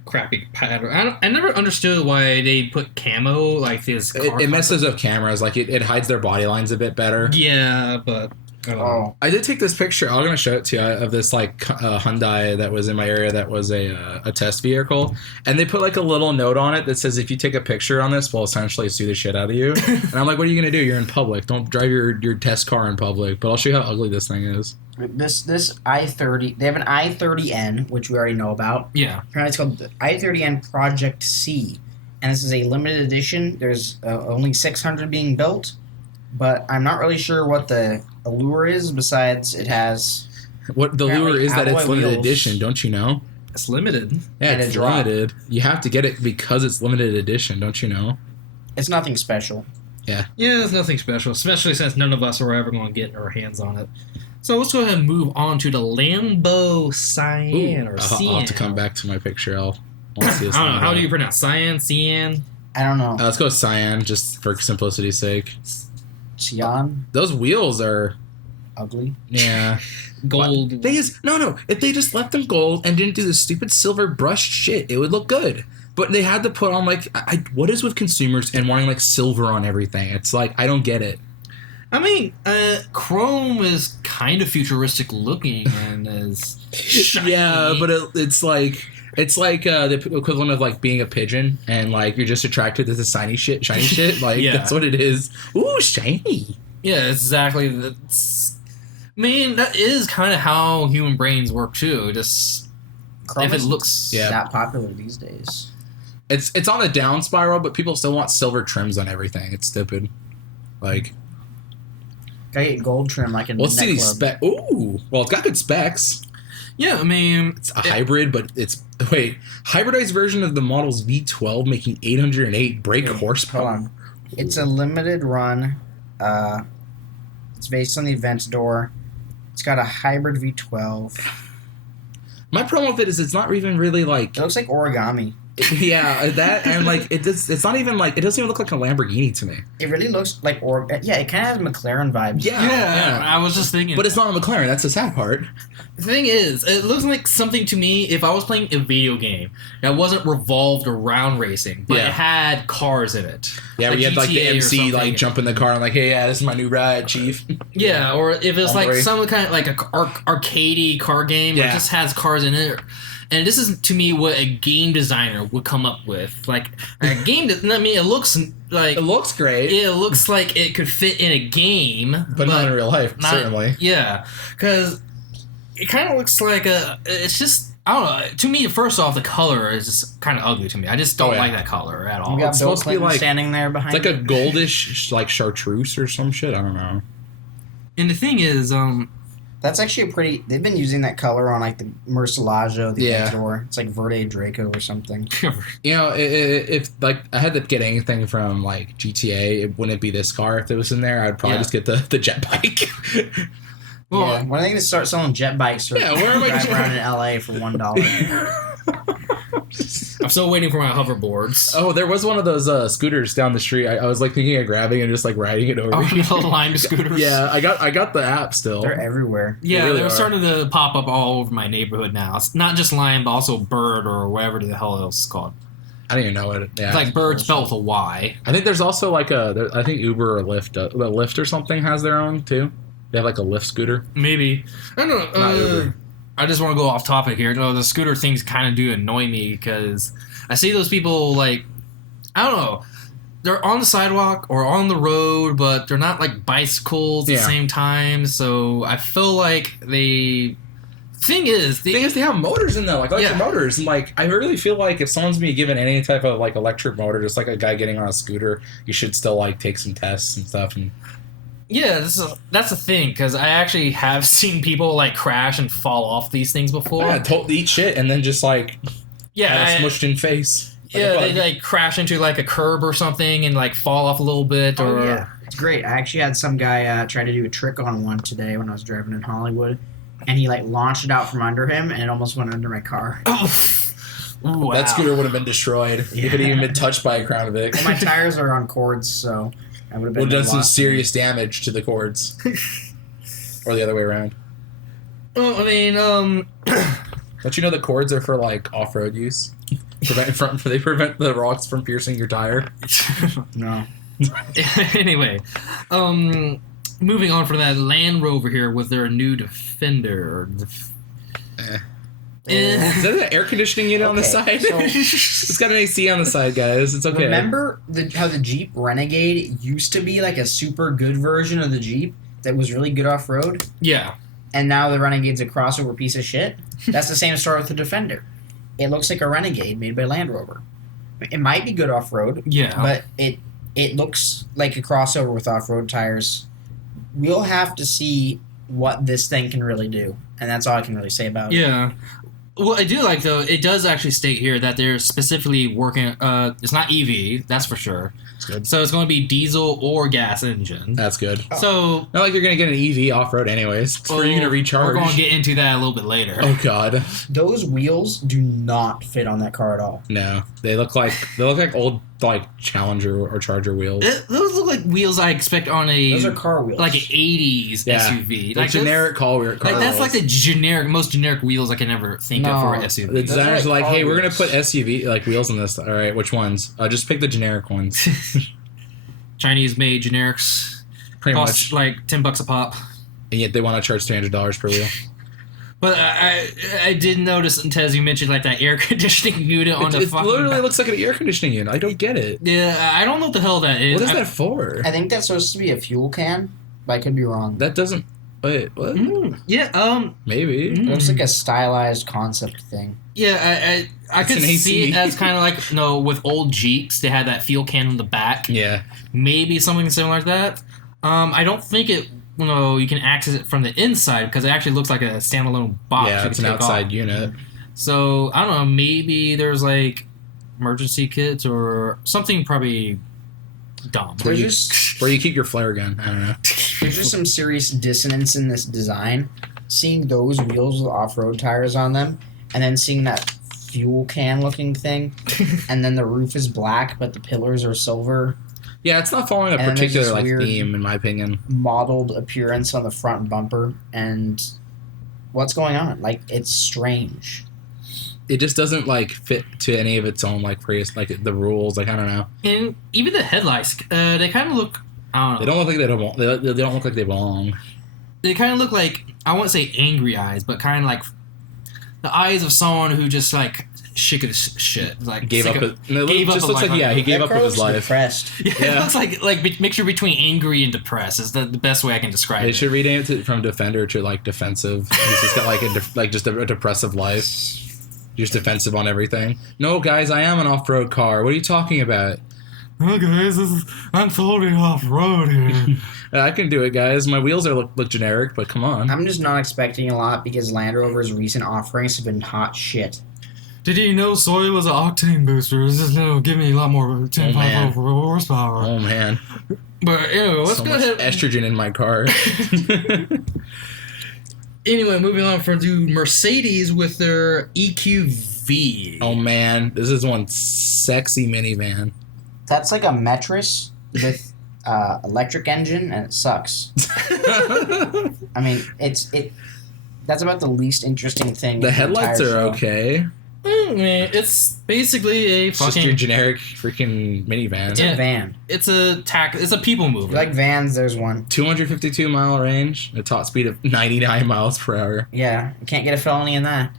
crappy pattern. I never understood why they put camo like this. It messes up cameras, like it hides their body lines a bit better. Yeah, but I don't know. I did take this picture. I'm gonna show it to you of this like Hyundai that was in my area that was a test vehicle, and they put like a little note on it that says if you take a picture on this, we'll essentially sue the shit out of you. And I'm like, what are you gonna do? You're in public. Don't drive your test car in public. But I'll show you how ugly this thing is. This i30, they have an i30N, which we already know about. Yeah. Apparently it's called the i30N Project C, and this is a limited edition. There's only 600 being built, but I'm not really sure what the allure is. Besides, it has What the lure is that it's alloy limited wheels. edition, don't you know? It's limited. Yeah, And it's a drop. limited. You have to get it because it's limited edition, don't you know? it's nothing special. Yeah, it's nothing special, especially since none of us are ever going to get our hands on it. So let's go ahead and move on to the Lambo Cyan or Cyan. I'll have to come back to my picture. I'll see this. I don't know. How do you pronounce Cyan? Cyan? I don't know. Let's go cyan, just for simplicity's sake. Cyan, Those wheels are, ugly. yeah. Gold. Thing is, no. If they just left them gold and didn't do the stupid silver brushed shit, it would look good. But they had to put on like, what is with consumers and wanting like silver on everything? It's like I don't get it. I mean, Chrome is kind of futuristic looking and is shiny. Yeah, but it's like the equivalent of like being a pigeon and like you're just attracted to the shiny shit. Like Yeah. That's what it is. Ooh, shiny. Yeah, exactly. That's, I mean, that is kind of how human brains work too. Just Chrome if it is looks, Yeah. not popular these days. It's on the down spiral, but people still want silver trims on everything. It's stupid. Like, Gotta get gold trim like in let's see Midnight these Club. specs. Ooh, well, it's got good specs. Yeah, I mean, It's a hybrid, but it's hybridized version of the model's V12, making 808 brake horsepower. Hold on. It's a limited run. It's based on the events door. It's got a hybrid V12. My problem with it is it's not even really like It looks like origami. yeah, that and like it's not even like it doesn't even look like a Lamborghini to me. It really looks like yeah, it kind of has McLaren vibes. yeah, I was just thinking. But it's not a McLaren. That's the sad part. The thing is, it looks like something to me if I was playing a video game that wasn't revolved around racing, but Yeah. it had cars in it. Yeah, we had like the GTA or MC something. like jump in the car and like, hey, yeah, this is my new ride, chief. Yeah, or if it was like Hombre. some kind of like a arcadey car game that Yeah. just has cars in it. And this is to me what a game designer would come up with. Like a game that I mean, it looks like It looks great, it looks like it could fit in a game, but not in real life, not- certainly. Yeah, because it kind of looks like a. It's just I don't know. To me, first off, the color is just kind of ugly to me. I just don't Oh, yeah. like that color at all. You got It's Bill supposed to be Clinton like- standing there It's behind like a it. goldish like chartreuse or some shit. I don't know. And the thing is, That's actually a pretty. They've been using that color on like the Murcielago, the Yeah. Aventador. It's like Verde Draco or something. You know, if like I had to get anything from like GTA, it wouldn't be this car. If it was in there, I'd probably Yeah. just get the jet bike. well, Yeah. When are they gonna start selling jet bikes or Yeah, where am I drive gonna- around in LA for $1? I'm still waiting for my hoverboards. Oh, there was one of those scooters down the street. I was like thinking of grabbing and just like riding it over. Oh, no, Lime scooters. Yeah, I got the app still. They're everywhere. Yeah, They really they're are. starting to pop up all over my neighborhood now. It's not just Lion, but also Bird or whatever the hell else it's called. I don't even know what. Yeah, It's like Bird spelled with a Y. I think there's also like I think Uber or Lyft, Lyft or something has their own too. They have like a Lyft scooter. Maybe. I don't know. Not Uber. I just want to go off topic here. No, the scooter things kind of do annoy me because I see those people like, I don't know, they're on the sidewalk or on the road, but they're not like bicycles at Yeah. the same time. So I feel like they. Thing is, The thing is, they have motors in them, like electric Yeah. motors, and like I really feel like if someone's being given any type of like electric motor, just like a guy getting on a scooter, you should still like take some tests and stuff. And yeah, that's the thing because I actually have seen people like crash and fall off these things before. yeah, eat shit and then just like Yeah, have a smushed in face. Like a yeah, bug. they like crash into like a curb or something and like fall off a little bit. Or Oh, yeah. It's great. I actually had some guy try to do a trick on one today when I was driving in Hollywood. and he like launched it out from under him, and it almost went under my car. Wow. That scooter would have been destroyed if it had even been touched by a Crown Vic. Well, my tires are on cords, so I would have been. Would have done some lost. serious damage to the cords, or the other way around. Oh, I mean, Don't you know the cords are for like off-road use? They prevent the rocks from piercing your tire. No. Anyway, moving on from that, Land Rover here with their new Defender. Is that an air conditioning unit on the Okay, side? so- It's got an AC on the side, guys. It's okay. Remember how the Jeep Renegade used to be like a super good version of the Jeep that was really good off road, Yeah. and now the Renegade's a crossover piece of shit? That's the same story with the Defender. It looks like a Renegade made by Land Rover. It might be good off road, Yeah. but it looks like a crossover with off road tires. We'll have to see what this thing can really do, and that's all I can really say about it. Yeah. What I do like, though, it does actually state here that they're specifically working... it's not EV, that's for sure. That's good. So it's going to be diesel or gas engine. That's good. So... Not like you're going to get an EV off-road anyways. It's where you're going to recharge. We're going to get into that a little bit later. Oh, God. Those wheels do not fit on that car at all. No. They look like old like Challenger or Charger wheels. Those look like wheels I expect on Those are car wheels. like an 80s Yeah. SUV. Like generic car like that's like the most generic wheels I can ever think of for an SUV. The designers are like, car hey, we're going to wheels. put SUV like wheels in this. All right, which ones? Just pick the generic ones. Chinese made generics Pretty cost much. like $10 a pop. And yet they want to charge $300 per wheel. But I did notice, Tez, you mentioned like that air conditioning unit on the It fucking literally back. looks like an air conditioning unit. I don't get it. Yeah, I don't know what the hell that is. What is that for? I think that's supposed to be a fuel can, but I could be wrong. That doesn't. Wait, what? Yeah, Maybe. It looks like a stylized concept thing. yeah, I It's could an see AC. it as kind of like, with old Jeeps, they had that fuel can on the back. Yeah. Maybe something similar to that. I don't think you can access it from the inside because it actually looks like a standalone box. Yeah, you it's can an take outside off. unit. So, I don't know, maybe there's like emergency kits or something probably dumb. There's just Where you keep your flare gun. I don't know. there's just some serious dissonance in this design. Seeing those wheels with off-road tires on them, and then seeing that fuel can looking thing, and then the roof is black but the pillars are silver. Yeah, it's not following a And then there's particular this like weird- theme, in my opinion. Mottled appearance on the front bumper, and what's going on? Like, it's strange. It just doesn't like fit to any of its own like the rules. Like I don't know. And even the headlights, they kind of look, I don't know. They don't look like they don't look like they belong. They kind of look like, I won't say angry eyes, but kind of like the eyes of someone who just like sick of this shit. Like Gave sick up. of- No, gave it up just a looks life like on he it. gave That up car with his looks life. Depressed. Yeah, Yeah. it looks like mixture between angry and depressed is the best way I can describe They it. should rename it from Defender to like Defensive. He's just got like just a depressive life. Just defensive on everything. No, guys, I am an off-road car. What are you talking about? Oh, guys, I'm totally off road here. I can do it, guys. My wheels look generic, but come on. I'm just not expecting a lot because Land Rover's recent offerings have been hot shit. Did you know soy was an octane booster? It's just give me a lot more 10 man. horsepower. Oh man, But anyway, let's so go much ahead. estrogen in my car. Anyway, moving on to Mercedes with their EQV. Oh man, this is one sexy minivan. That's like a Metris with electric engine, and it sucks. I mean, that's about the least interesting thing. The in headlights entire are show. okay. Man, it's basically a It's just your fucking. generic freaking minivan. It's Yeah. a van. It's a people If mover. you like vans, there's one. 252 mile range, a top speed of 99 miles per hour. Yeah, you can't get a felony in that.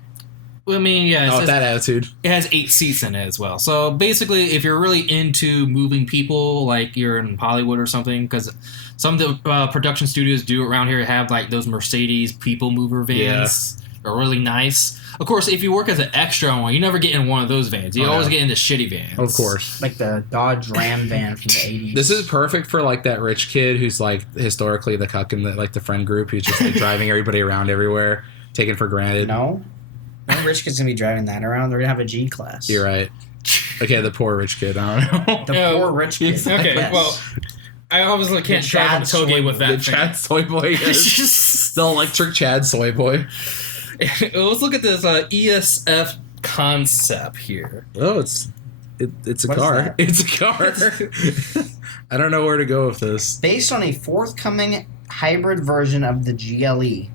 I mean, yeah, Oh, that attitude. it has 8 seats in it as well. So basically, if you're really into moving people, like you're in Hollywood or something, because some of the production studios do around here have like those Mercedes people mover vans. Are really nice. Of course, if you work as an extra on one, you never get in one of those vans. You Oh, always no. get in the shitty vans. Of course. Like the Dodge Ram van from the 80s. This is perfect for like that rich kid who's like historically the cuck in the friend group who's just like driving everybody around everywhere, taken for granted. No rich kid's gonna be driving that around. They're gonna have a G class. You're right. Okay, the poor rich kid. I don't know. The Yeah, poor rich kid. Okay, Yes. well, I obviously can't drive a Touge with that The thing. Chad Soy Boy. Yes. The electric Chad Soy Boy. Let's look at this ESF concept here. Oh, it's a What is car. that? It's a car. I don't know where to go with this. Based on a forthcoming hybrid version of the GLE.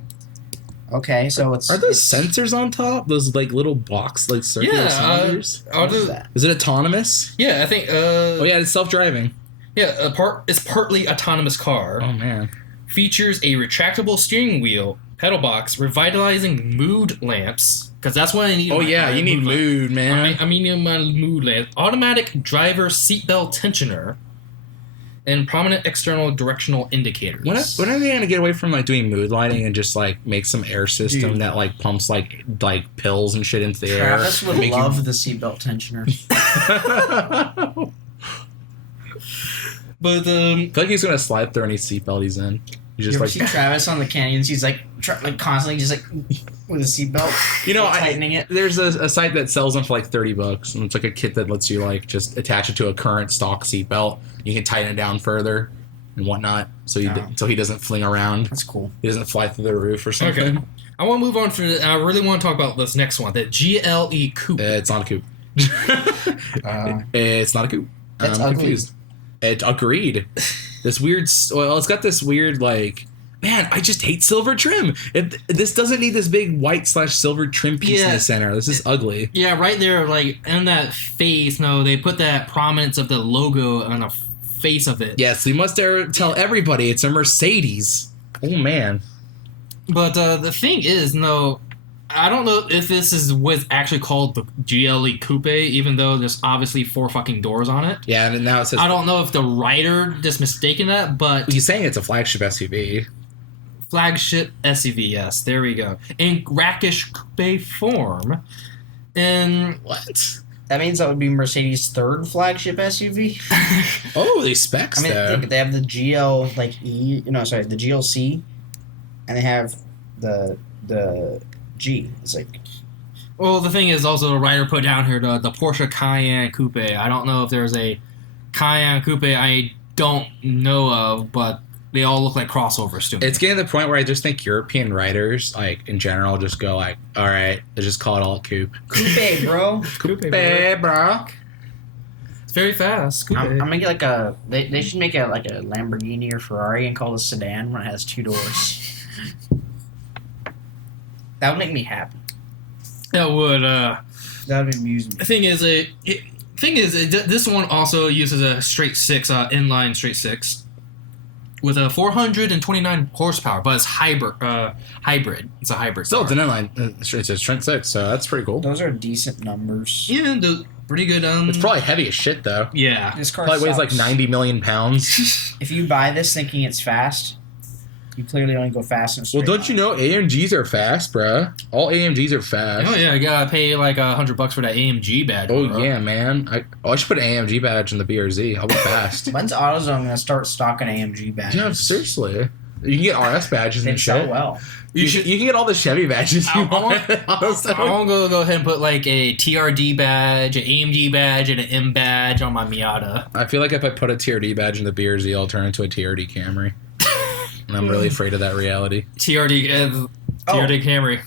Okay, so it's... Are those sensors on top? Those like little box like circular cylinders? What is that? Is it autonomous? Yeah, I think. Oh yeah, it's self-driving. Yeah, it's partly autonomous car. Oh man. Features a retractable steering wheel, pedal box, revitalizing mood lamps. Because that's what I need. Oh yeah, you need mood, man. I mean my mood lamp. Automatic driver seatbelt tensioner. And prominent external directional indicators. When are they gonna get away from like doing mood lighting and just like make some air system Dude. that like pumps like pills and shit into the air? Travis would love the seatbelt tensioner. But I feel like he's gonna slide through any seatbelt he's in. He's You just ever like, see Travis on the canyons? He's like constantly just like with a seatbelt. you know, tightening it. There's a site that sells them for like $30, and it's like a kit that lets you like just attach it to a current stock seatbelt. You can tighten it down further and whatnot, so he doesn't fling around. That's cool. He doesn't fly through the roof or something. Okay. I want to move on to. I really want to talk about this next one, the GLE Coupe. It's not a coupe. It's not a coupe. That's I'm ugly. confused. It agreed. This weird. Well, it's got this weird like. Man, I just hate silver trim. This doesn't need this big white/silver trim piece in the center. This is ugly. Yeah, right there, like in that face. No, they put that prominence of the logo on the face of it. Yes, we must tell everybody it's a Mercedes. Oh man. But the thing is, no, I don't know if this is what's actually called the GLE Coupe, even though there's obviously 4 fucking doors on it. Yeah, and now it says. I don't know if the writer just mistaken that, but He's saying it's a flagship SUV. flagship SUV, yes, there we go. In rackish coupe form. And What? That means that would be Mercedes' third flagship SUV. Oh, these specs I mean, though. they have the GL the GLC, and they have the G. It's like well, the thing is also the writer put down here the Porsche Cayenne Coupe. I don't know if there's a Cayenne Coupe I don't know of, but they all look like crossovers to me. It's getting to the point where I just think European writers, like in general, just go like, all right, let's just call it all a coupe. coupe, bro. Coupe, bro. It's very fast. Coupe. I'm gonna get like a. They should make a Lamborghini or Ferrari and call it a sedan when it has 2 doors. That would make me happy. That would. That would amuse me. The thing is, this one also uses a straight 6, inline straight 6, with a 429 horsepower, but it's hybrid. It's a hybrid. Still, car. it's an inline. It's a Trent 6, so that's pretty cool. Those are decent numbers. Yeah, pretty good. It's probably heavy as shit though. Yeah. This car Probably weighs sucks. like 90 million pounds. If you buy this thinking it's fast, you clearly only go fast and Well, straight. don't you know AMGs are fast, bruh? All AMGs are fast. Oh yeah, you gotta pay like $100 for that AMG badge. Oh bro. yeah, man. I should put an AMG badge in the BRZ. I'll be fast. When's AutoZone gonna start stocking AMG badges? Yeah, seriously. You can get RS badges They and sell shit. well. You can get all the Chevy badges you I want. want to go ahead and put like a TRD badge, an AMG badge, and an M badge on my Miata. I feel like if I put a TRD badge in the BRZ, I'll turn into a TRD Camry. And I'm really afraid of that reality. TRD Camry.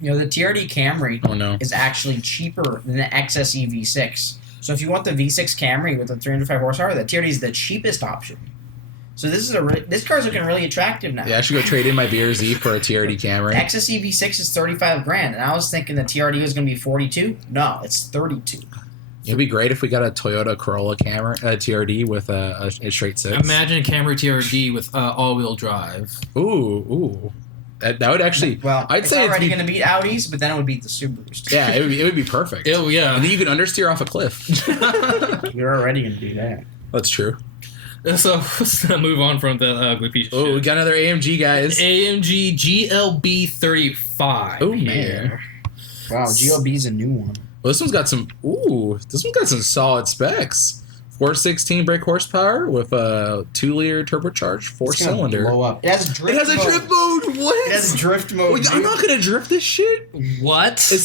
You know, the TRD Camry Oh no. is actually cheaper than the XSE V6. So if you want the V6 Camry with the 305 horsepower, the TRD is the cheapest option. So this car's looking really attractive now. Yeah, I should go trade in my BRZ for a TRD Camry. XSE V6 is 35 grand, and I was thinking the TRD was going to be 42. No, it's 32. It'd be great if we got a Toyota Corolla TRD with a straight 6. Imagine a Camry TRD with all-wheel drive. Ooh. That would actually... Well, I'd it's say it'd already be- going to beat Audis, but then it would beat the Subarus. too. Yeah, it would be perfect. Oh yeah. And then you could understeer off a cliff. You're already going to do that. That's true. So let's move on from that ugly piece of Oh, we shit. got another AMG, guys. AMG GLB 35. Oh, here. Wow, GLB's a new one. Well, this one's got some... Ooh, this one's got some solid specs. 416 brake horsepower with a 2-liter turbocharged It's gonna 4-cylinder. blow up. It has drift It has a mode. drift mode. What? It has drift mode. Wait, I'm not gonna drift this shit. What? If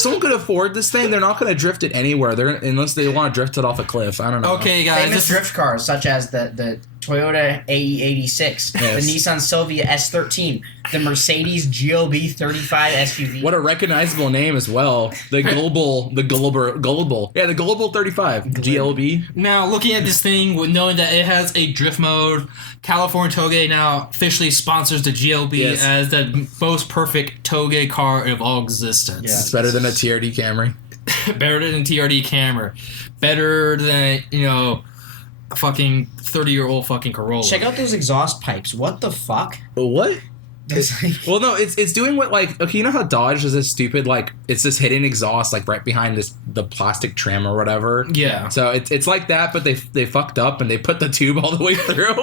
someone could afford this thing, they're not gonna drift it anywhere. Unless they want to drift it off a cliff. I don't know. Okay, guys. Famous This drift cars, such as the Toyota AE86, Yes. the Nissan Silvia S13, the Mercedes GLB 35 SUV. What a recognizable name as well. The global, yeah, the global 35 GLB. Now, looking at this thing, with knowing that it has a drift mode, California Touge now officially sponsors the GLB Yes. as the most perfect Touge car of all existence. Yeah. It's better than a TRD Camry. Better than TRD Camry. Better than, a fucking 30-year-old fucking Corolla. Check out those exhaust pipes. What the fuck? What? It's like, Well, no, it's doing what, like, okay, you know how Dodge is this stupid, like, it's this hidden exhaust, like, right behind the plastic trim or whatever. Yeah. So it's like that, but they fucked up and they put the tube all the way through.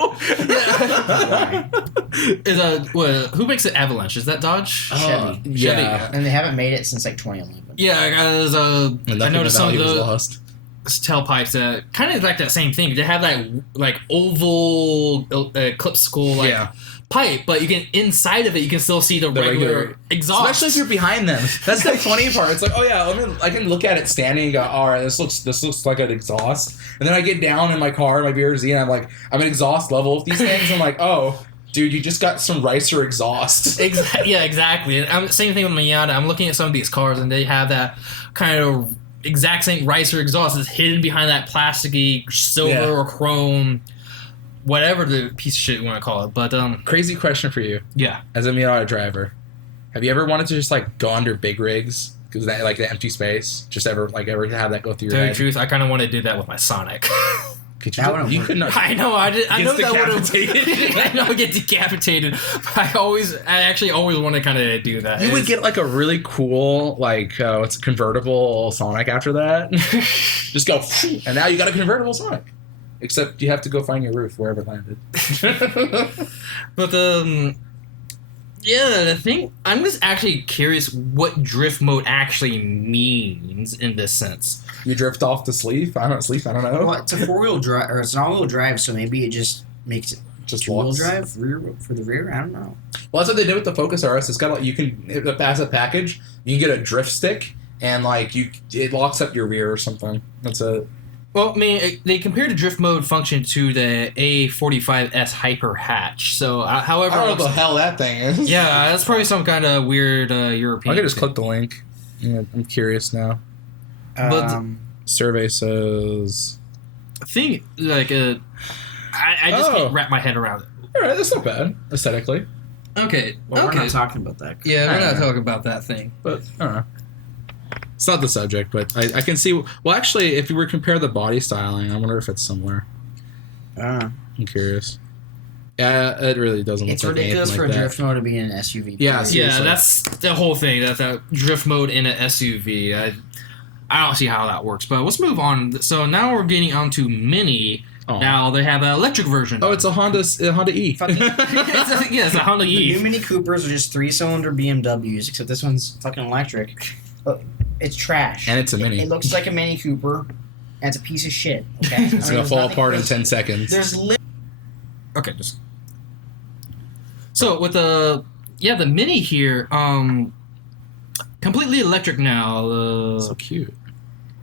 Who makes it Avalanche? Is that Dodge? Chevy. Yeah. and they haven't made it since like 2011. Yeah, guys. I noticed some of the lost. tailpipes that kind of like that same thing. They have that like oval clip school pipe, but you can inside of it you can still see the regular exhaust. Especially if you're behind them. That's the funny part. It's like, oh yeah, I can look at it standing and go, all right, this looks like an exhaust. And then I get down in my car, my BRZ, and I'm like, I'm at exhaust level with these things. I'm like, oh, dude, you just got some Ricer exhaust. Yeah, exactly. And same thing with Miata. I'm looking at some of these cars and they have that kind of exact same Ricer exhaust is hidden behind that plasticky silver or chrome, whatever the piece of shit you want to call it. But Crazy question for you. yeah. As a Miata driver, have you ever wanted to just like go under big rigs because that like the empty space? Just ever have that go through your Tell you head? the truth, I kind of want to do that with my Sonic. Could That you? would've You worked. could not. I know, I know Gets that would have. decapitated. I know, I get decapitated. But I actually always want to kind of do that. You would get like a really cool like what's a convertible Sonic after that. Just go, and now you got a convertible Sonic. Except you have to go find your roof wherever it landed. But yeah, the thing, I'm just actually curious what drift mode actually means in this sense. You drift off to sleep. I don't know. Well, it's a 4-wheel drive, or it's an all-wheel drive, so maybe it just makes it Just 2-wheel walks. drive for the rear. I don't know. Well, that's what they did with the Focus RS. It's got like, you can as a package, you can get a drift stick and like it locks up your rear or something. That's it. Well, I mean, they compared the drift mode function to the A45S Hyper Hatch. So, however, I don't know what the hell that thing is. yeah, that's probably some kind of weird European. I could just thing. click the link. Yeah, I'm curious now. But- Survey says. Thing like I just can't wrap my head around it. All right, that's not bad aesthetically, Okay, Well, we're not talking about that. Yeah, we're I not don't know. talking about that thing. but I don't know. It's not the subject, but I can see. Well, actually, if you were to compare the body styling, I wonder if it's similar. I'm curious. Yeah, it really doesn't. It's look like ridiculous anything for like a that. drift mode to be in an SUV. Yeah, period. seriously. Yeah, that's the whole thing. That drift mode in an SUV. I don't see how that works. But let's move on. So now we're getting onto Mini. Oh. Now they have an electric version. Oh, it's a Honda E. Fucking- it's a Honda The E. new Mini Coopers are just 3-cylinder BMWs, except this one's fucking electric. But it's trash. And it's a Mini. It looks like a Mini Cooper, and it's a piece of shit. Okay, It's gonna fall apart in 10 seconds. There's Okay, just so with the Mini here, completely electric now. So cute.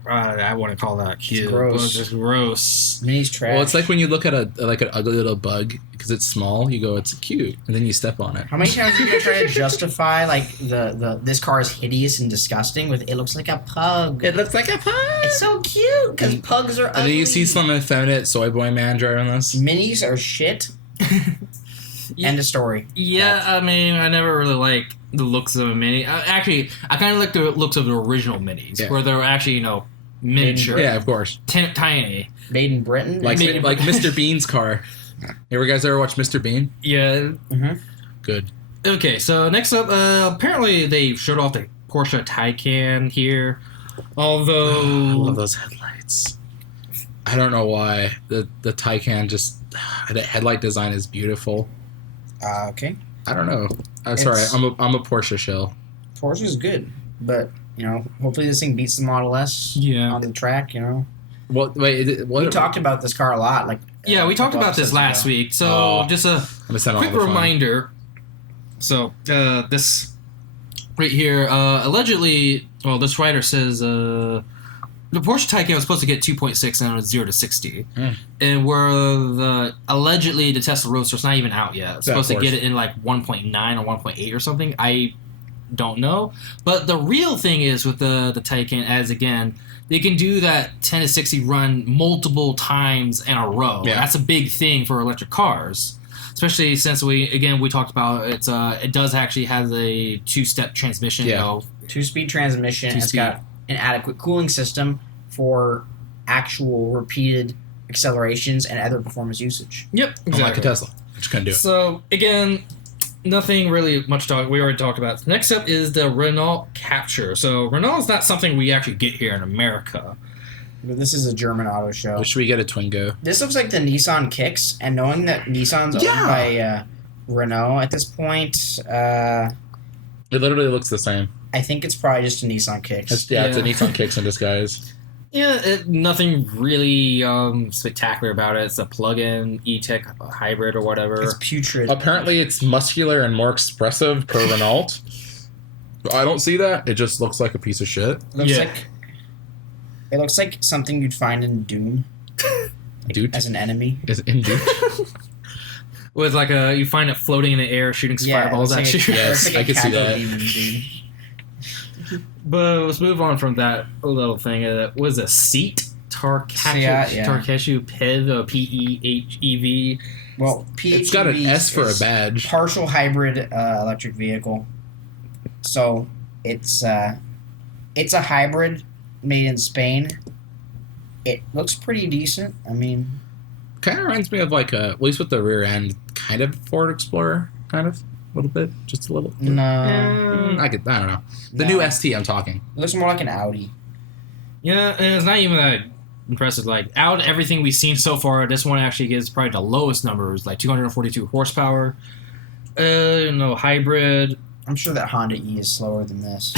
I want to call that cute. gross. But it's just gross. Mini's trash. Well, it's like when you look at an ugly little bug because it's small. You go, it's cute, and then you step on it. How many times are you gonna try to justify like the this car is hideous and disgusting with it looks like a pug? It looks like a pug. It's so cute because And- pugs are ugly. And then you see some effeminate soy boy man driving this. Minis are shit. End of story. Yeah, I mean, I never really liked the looks of a Mini. Actually, I kind of like the looks of the original Minis, Yeah. where they're actually miniature, Yeah, of course. tiny. Made in Britain. Like Made- like Mr. Bean's car. You guys ever watch Mr. Bean? Yeah. Good. Okay, so next up, apparently they showed off the Porsche Taycan here, although I love those headlights. I don't know why the Taycan just the headlight design is beautiful. Okay. I don't know. Sorry, It's- I'm a Porsche shill. Porsche is good, but hopefully this thing beats the Model S Yeah. on the track. What? Wait, what? We talked about this car a lot. Yeah, we a talked couple about this episodes last ago. week. So Oh. just a I'm gonna send all quick the fun. reminder. So this right here, allegedly, well, this writer says the Porsche Taycan was supposed to get 2.6 and it was 0 to 60, Mm. and allegedly the Tesla Roadster's not even out yet. It's supposed to get it in like 1.9 or 1.8 or something. I don't know, but the real thing is with the Taycan, as again, they can do that 10 to 60 run multiple times in a row. Yeah. That's a big thing for electric cars. Especially since we talked about it does actually have a 2-step transmission. Yeah. You know, 2-speed transmission. It's Two-speed. got an adequate cooling system for actual repeated accelerations and other performance usage. Yep, Unlike a Tesla, which couldn't do it. So again, nothing really much to talk. We already talked about. Next up is the Renault Capture. So Renault is not something we actually get here in America. But this is a German auto show. Should we get a Twingo? This looks like the Nissan Kicks, and knowing that Nissan's owned by Renault at this point, It literally looks the same. I think it's probably just a Nissan Kicks. It's a Nissan Kicks in disguise. Yeah, nothing really spectacular about it. It's a plug-in E-Tech hybrid or whatever. It's putrid. Apparently, it's muscular and more expressive per Renault. I don't see that. It just looks like a piece of shit. It looks like something you'd find in Doom. Dude, As an enemy. is in Dude. With like you find it floating in the air, shooting fireballs at you. Yes, I can see that. Demon, dude. But let's move on from that little thing. Was a Seat Tarkeshu PEV, PEHEV. Well, PHEV It's got an S for a is badge. partial hybrid electric vehicle. So it's a hybrid made in Spain. It looks pretty decent. I mean, Kind of reminds me of like at least with the rear end, kind of Ford Explorer, kind of a little bit, just a little. no, I don't know. The No. new ST, I'm talking. it looks more like an Audi. Yeah, and it's not even that impressive. Like, out of everything we've seen so far, this one actually gives probably the lowest numbers, like 242 horsepower. Hybrid. I'm sure that Honda E is slower than this.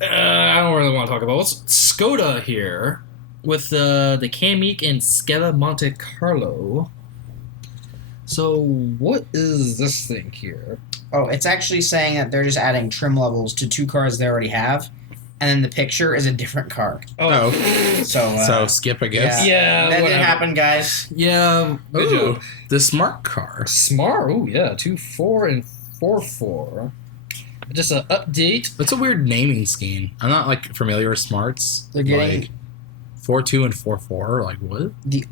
I don't really want to talk about what's Skoda here with the Kamiq and Skella Monte Carlo. So what is this thing here? Oh, it's actually saying that they're just adding trim levels to 2 cars they already have, and then the picture is a different car. Oh, So, so skip, I guess. Yeah, that didn't whatever. happen, guys. Yeah, good Ooh, job. the smart car. Smart. Oh yeah, 2.4 and 4.4. Just an update. That's a weird naming scheme. I'm not like familiar with smarts. They're getting like 4.2 and 4.4. Like what? the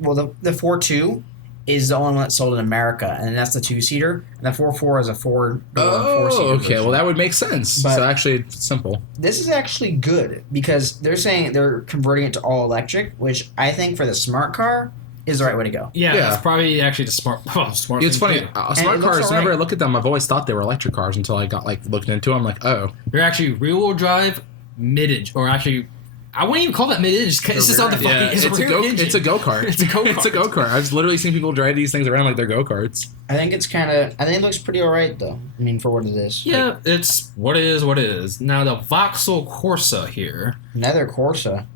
4.2 is the only one that's sold in America, and that's the 2-seater, and the 4.4 is a 4-door Oh, 4-seater okay. version. Well, that would make sense. But- so actually, it's simple. This is actually good because they're saying they're converting it to all electric, which I think for the smart car is the right way to go. Yeah, Yeah. it's probably actually the smart. Smart. It's thing funny. too. Smart it looks cars. all Whenever I right. look at them, I've always thought they were electric cars until I got like looked into them. Like, oh, They're actually rear-wheel drive, mid-engine, or actually, I wouldn't even call that mid-engine. It's just on the fucking. yeah, It's a rear engine. It's a go kart. It's a go-kart. It's a go kart. I've literally seen people drive these things around like they're go karts. I think it looks pretty alright though. I mean, for what it is. Yeah, it's what it is. What it is. Now the Vauxhall Corsa here. Another Corsa.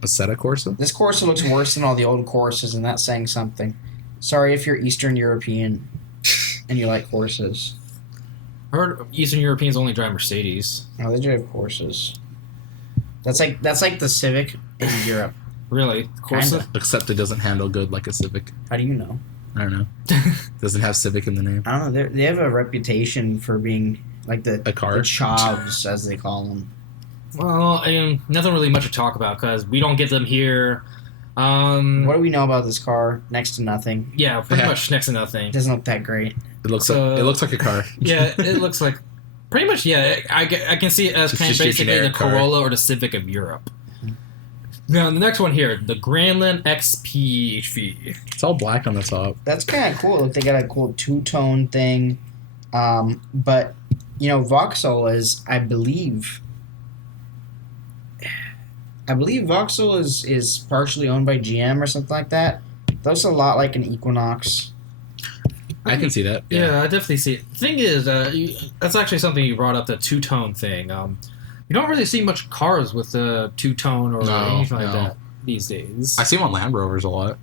A Seta Corsa. This Corsa looks worse than all the old Corsas, and that's saying something. Sorry if you're Eastern European and you like Corsas. I heard Eastern Europeans only drive Mercedes. No, they drive Corsas. That's like the Civic in Europe. Really, Corsa? Kinda. Except it doesn't handle good like a Civic. How do you know? I don't know. Doesn't have Civic in the name. I don't know. They have a reputation for being like A car? the chavs, as they call them. Well, nothing really much to talk about because we don't get them here. What do we know about this car? Next to nothing. Yeah, pretty Yeah. much next to nothing. It doesn't look that great. It looks So- like a car. Yeah, it looks like pretty much. Yeah, I can see it as It's kind of just your basically the generic car. Corolla or the Civic of Europe. Now the next one here, the Grandland XPHV. It's all black on the top. That's kind of cool. Like they got a cool two-tone thing. But Vauxhall is, I believe Vauxhall is partially owned by GM or something like that. Looks a lot like an Equinox. I can see that. Yeah, I definitely see it. The thing is, that's actually something you brought up, the two-tone thing. You don't really see much cars with the two-tone or anything like that these days. I see them on Land Rovers a lot.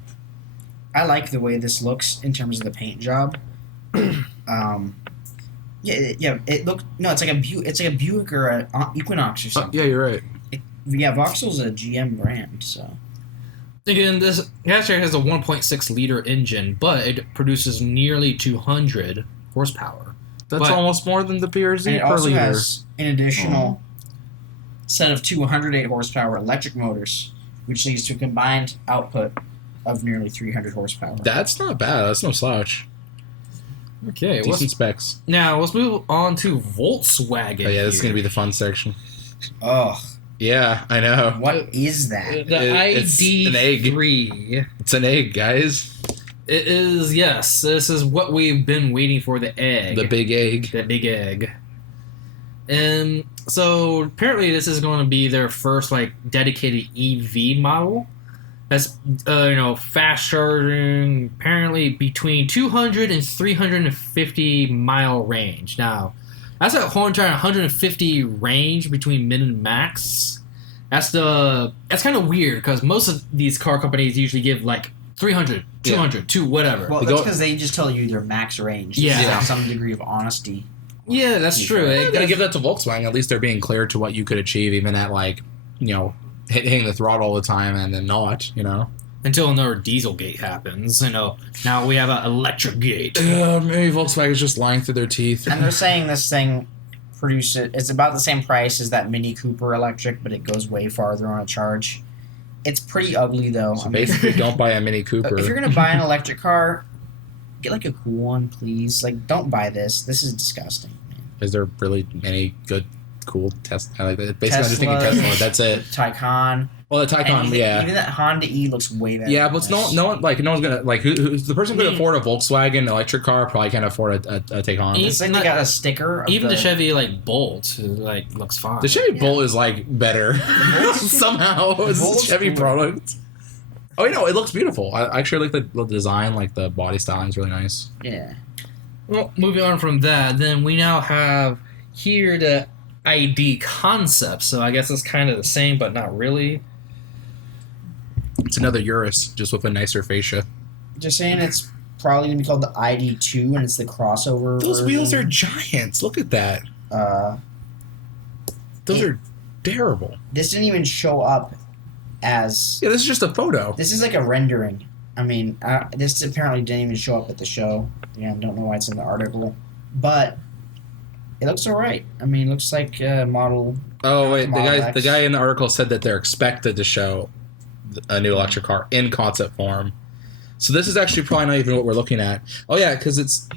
I like the way this looks in terms of the paint job. Yeah. It looked it's like a Buick or a Equinox or something. Yeah, you're right. Vauxhall's a GM brand, so. Again, this Gasher has a 1.6 liter engine, but it produces nearly 200 horsepower. That's almost more than the PRZ And it per also liter. has an additional set of 208 horsepower electric motors, which leads to a combined output of nearly 300 horsepower. That's not bad. That's no slouch. Okay, Decent specs. now let's move on to Volkswagen. Oh yeah, this is gonna be the fun section. Ugh. Yeah, I know. What is that? The It's an egg. ID3. It's an egg, guys. It is, yes. This is what we've been waiting for, the egg. The big egg. That big egg. And so apparently this is going to be their first dedicated EV model. That's fast charging, apparently between 200 and 350 mile range. Now, that's a 150 range between min and max. That's kind of weird because most of these car companies usually give 300, 200, to whatever. Well, that's because they just tell you their max range. Yeah. Just have some degree of honesty. Yeah, that's true. I gotta give that to Volkswagen. At least they're being clear to what you could achieve, even at hitting the throttle all the time and then not. Until another Dieselgate happens. Now we have an electric gate. Maybe Volkswagen's just lying through their teeth. And they're saying this thing it's about the same price as that Mini Cooper electric, but it goes way farther on a charge. It's pretty ugly, though. So basically, don't buy a Mini Cooper. If you're going to buy an electric car, get a cool one, please. Don't buy this. This is disgusting, man. Is there really any good, cool Tesla? Basically, I'm just thinking Tesla. That's it. Taycan. Well, the Taycan, Even that Honda E looks way better. Yeah, but no one gonna who's the person who could afford a Volkswagen electric car probably can't afford a Taycan. It's they got a sticker. Even the Chevy Bolt looks fine. The Chevy Bolt is better somehow. It's a Chevy product. Oh, it looks beautiful. I actually like the design, the body styling is really nice. Yeah. Well, moving on from that, then we now have here the ID concept. So I guess it's kind of the same, but not really. It's another Urus, just with a nicer fascia. Just saying, it's probably gonna be called the ID2, and it's the crossover. Those version. wheels are giants. Look at that. Those are terrible. This didn't even show up as. Yeah, this is just a photo. This is a rendering. I mean, this apparently didn't even show up at the show. Yeah, I don't know why it's in the article, but it looks alright. I mean, it looks like a model. Oh wait, Model the guy in the article said that they're expected to show a new electric car in concept form. So this is actually probably not even what we're looking at. Oh yeah, because it's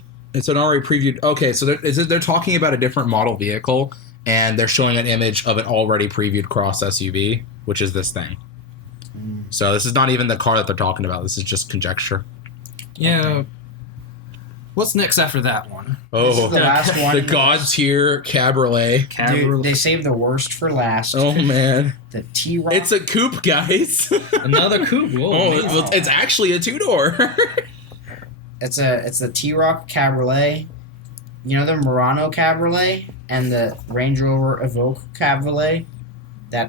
an already previewed. Okay, so they're talking about a different model vehicle, and they're showing an image of an already previewed cross SUV, which is this thing. So this is not even the car that they're talking about. This is just conjecture. Yeah. Okay. What's next after that one? This is the last one. The God tier Cabriolet. Dude, they saved the worst for last. Oh man. The T-Roc. It's a coupe, guys. Another coupe. Whoa, it's actually a two-door. It's the T-Roc Cabriolet. You know the Murano Cabriolet and the Range Rover Evoque Cabriolet?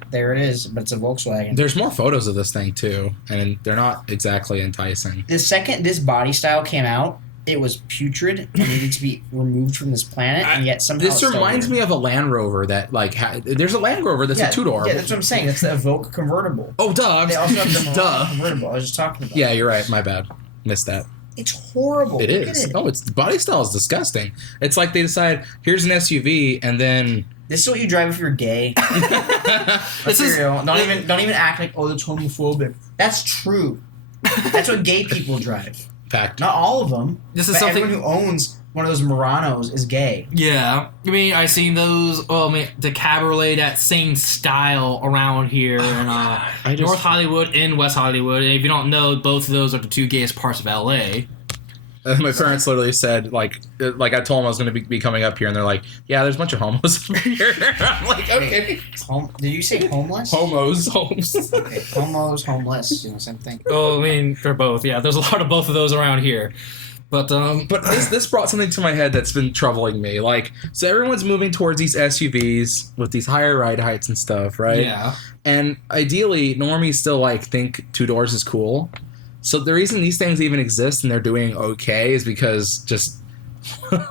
There it is, but it's a Volkswagen. There's more photos of this thing too, and they're not exactly enticing. The second this body style came out, it was putrid and needed to be removed from this planet, and yet somehow this reminds me of a Land Rover that there's a Land Rover that's a two-door. Yeah, that's what I'm saying. That's the Evoque convertible. Oh, duh. They also have the Murano convertible. I was just talking about. Yeah, you're right. My bad. Missed that. It's horrible. It is. The body style is disgusting. It's like they decide, here's an SUV, and then... This is what you drive if you're gay. Don't even act like, that's homophobic. That's true. That's what gay people drive. Fact. Not all of them. This is something everyone who owns one of those Muranos is gay. Yeah. I mean, I seen those, the Cabriolet, that same style around here in North Hollywood and West Hollywood. And if you don't know, both of those are the two gayest parts of LA. My parents literally said, I told them I was going to be coming up here, and they're like, yeah, there's a bunch of homos here. I'm like, okay. Did you say homeless? Homes. Okay, homos, homeless, same thing. Oh, I mean, they're both. Yeah, there's a lot of both of those around here. But this brought something to my head that's been troubling me. So everyone's moving towards these SUVs with these higher ride heights and stuff, right? Yeah. And ideally, normies still think two doors is cool. So the reason these things even exist and they're doing okay is because just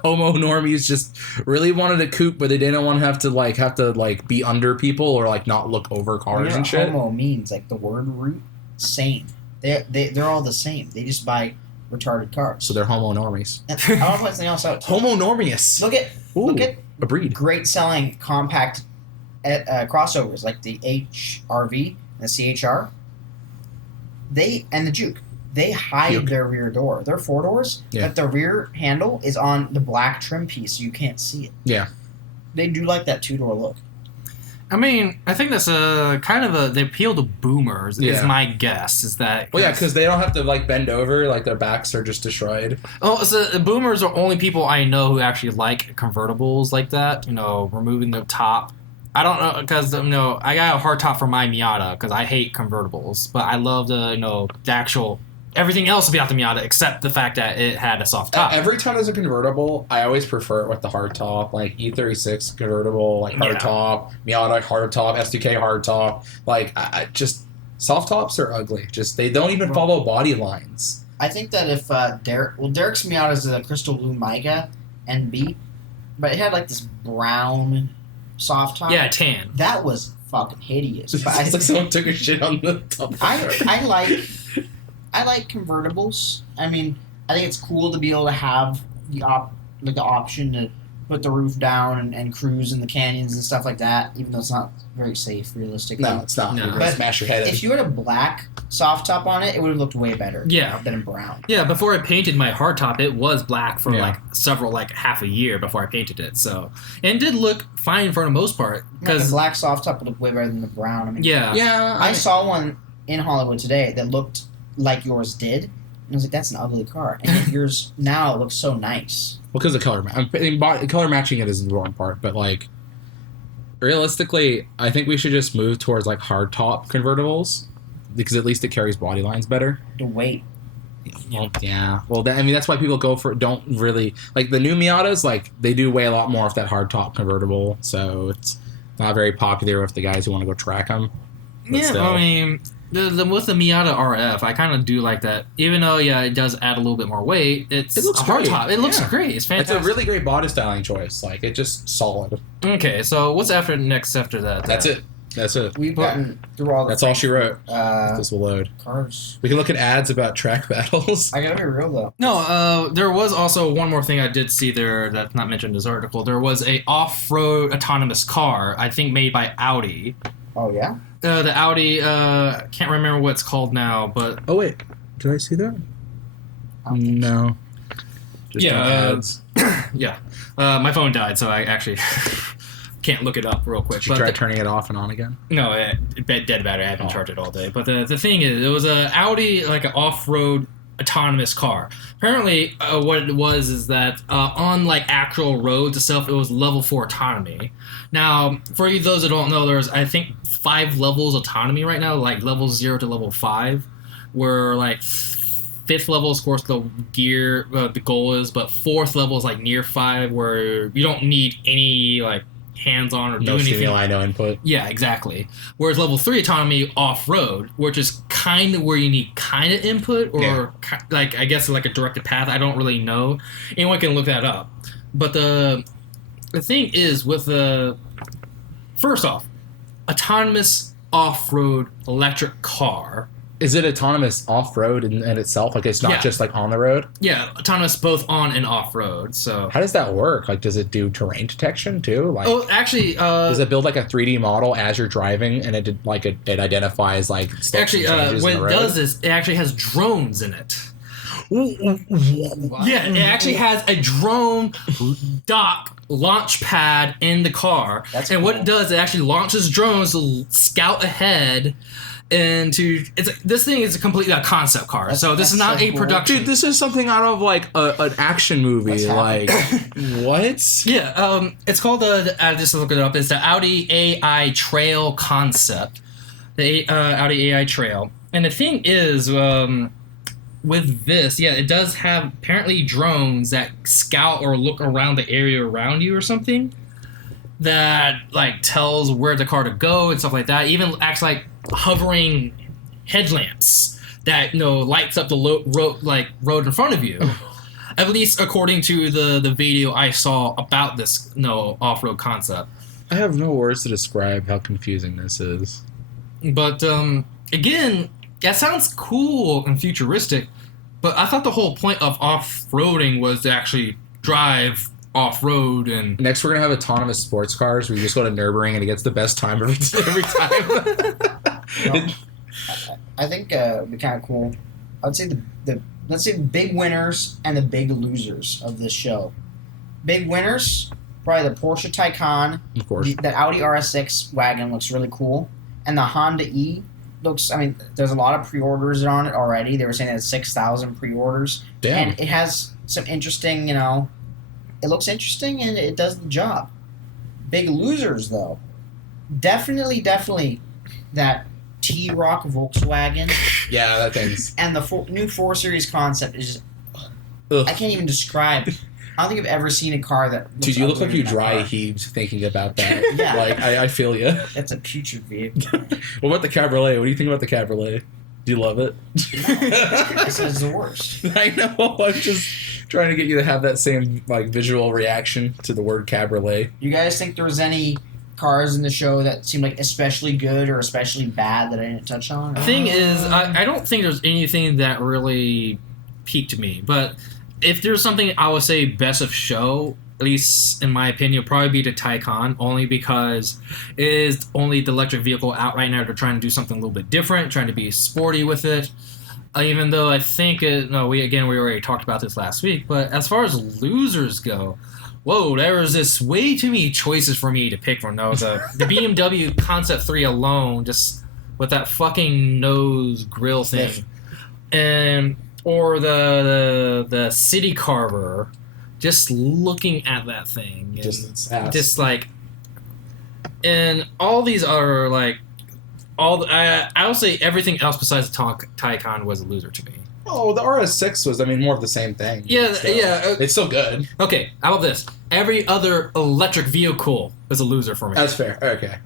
homo normies just really wanted a coupe, but they didn't want to have to be under people or like not look over cars and shit. Homo means like the word root, same. They're all the same. They just buy retarded cars. So they're homo normies. I want to point something else out. Homo normius. Look at a breed. Great selling compact crossovers like the HRV and the CHR. And the Juke. They hide their rear door. They're 4 doors, but the rear handle is on the black trim piece, so you can't see it. Yeah. They do like that 2-door look. I mean, I think that's they appeal to boomers. Is my guess is that. Well, yeah, because they don't have to like bend over, like their backs are just destroyed. Oh, so boomers are only people I know who actually like convertibles like that. Removing the top. I don't know because I got a hard top for my Miata because I hate convertibles, but I love the actual. Everything else about the Miata except the fact that it had a soft top. Every time there's a convertible, I always prefer it with the hard top, like E36 convertible, like hard top, Miata hard top, S2K hard top. Like, I just soft tops are ugly. Just they don't even follow body lines. I think that if Derek's Miata is a crystal blue mica NB, but it had like this brown soft top. Yeah, tan. That was fucking hideous. It's like someone took a shit on the top. I like convertibles. I mean, I think it's cool to be able to have the option to put the roof down and cruise in the canyons and stuff like that, even though it's not very safe, realistically. No, it's not. No. You're going to smash your head in. If you had a black soft top on it, it would have looked way better than a brown. Yeah, before I painted my hardtop, it was black for half a year before I painted it. So, and it did look fine for the most part. The black soft top would look way better than the brown. I mean, I saw one in Hollywood today that looked like yours did. And I was like, that's an ugly car. And yet yours now looks so nice. Well, because of color color matching it is the important part, but like realistically, I think we should just move towards like hard top convertibles because at least it carries body lines better. The weight. Well, yeah. Well, that's why people don't really like the new Miatas. Like they do weigh a lot more off that hard top convertible, so it's not very popular with the guys who want to go track them. But still. I mean. With the Miata RF, I kind of do like that. Even though, it does add a little bit more weight, it looks great. Top. It looks great. It's fantastic. It's a really great body styling choice. Like, it's just solid. Okay, so what's next after that? That's it. We've gotten through all the That's all she wrote. This will load. Cars. We can look at ads about track battles. I gotta be real, though. No, there was also one more thing I did see there that's not mentioned in this article. There was a off-road autonomous car, I think made by Audi. Oh, yeah? The Audi, can't remember what it's called now, but... Oh, wait. Did I see that? No. Just ads. My phone died, so I actually can't look it up real quick. Did you try turning it off and on again? No, dead battery. I haven't charged it all day. But the thing is, it was a Audi, like an off-road autonomous car. Apparently, what it was is that on like actual roads itself, it was level 4 autonomy. Now, for those that don't know, there's I think 5 levels autonomy right now, like level 0 to level 5, where like 5th level is of course the goal is, but 4th level is like near 5, where you don't need any like hands-on or do anything. No stimuli, no input. Yeah, exactly. Whereas level 3 autonomy off-road, which is kind of where you need kind of input or like I guess like a directed path. I don't really know. Anyone can look that up. But the thing is with first off, autonomous off-road electric car. Is it autonomous off-road in itself? Like it's not just like on the road? Yeah, autonomous both on and off-road. So how does that work? Like does it do terrain detection too? Like actually does it build like a 3D model as you're driving and it identifies like actually what it does is it actually has drones in it. Yeah, it actually has a drone dock launch pad in the car. That's and cool. What it does, it actually launches drones to scout ahead this thing is a completely a concept car. So this is not a production. Dude, this is something out of like an action movie. Like what? Yeah, it's called I just looked it up. It's the Audi AI Trail concept. The Audi AI Trail. And the thing is, with this, it does have apparently drones that scout or look around the area around you or something that like tells where the car to go and stuff like that. Even acts like hovering headlamps that lights up the road in front of you. At least according to the video I saw about this off-road concept. I have no words to describe how confusing this is. But again, that sounds cool and futuristic, but I thought the whole point of off-roading was to actually drive off-road. And Next, we're going to have autonomous sports cars where you just go to Nürburgring and it gets the best time every time. Well, I think it'd be kind of cool. I would say let's say the big winners and the big losers of this show. Big winners, probably the Porsche Taycan. Of course. The Audi RS6 wagon looks really cool. And the Honda E looks, there's a lot of pre-orders on it already. They were saying that 6,000 pre-orders. Damn. And it has some interesting, it looks interesting and it does the job. Big losers, though. Definitely that T-Rock Volkswagen. Yeah, that thing's... And the new 4 Series concept is just... Ugh. I can't even describe. I don't think I've ever seen a car that... Dude, you look like you dry car. heaved thinking about that. Yeah. Like, I feel you. That's a putrid vehicle. What about the Cabriolet? What do you think about the Cabriolet? Do you love it? I said it's the worst. I know. I'm just trying to get you to have that same visual reaction to the word Cabriolet. You guys think there was any cars in the show that seemed like especially good or especially bad that I didn't touch on? the thing is, I don't think there's anything that really piqued me. But if there's something I would say best of show, at least in my opinion, would probably be the Taycan, only because it is only the electric vehicle out right now. They're trying to do something a little bit different, trying to be sporty with it. Even though I think we already talked about this last week, but as far as losers go, whoa, there was this way too many choices for me to pick from. Though the BMW Concept 3 alone, just with that fucking nose grill thing, or the City Carver, just looking at that thing, and Just and all these are I would say everything else besides the Taycan was a loser to me. Oh, the RS6 was, more of the same thing. Yeah, Still. yeah. It's still good. Okay, how about this? Every other electric vehicle is a loser for me. That's fair. Okay.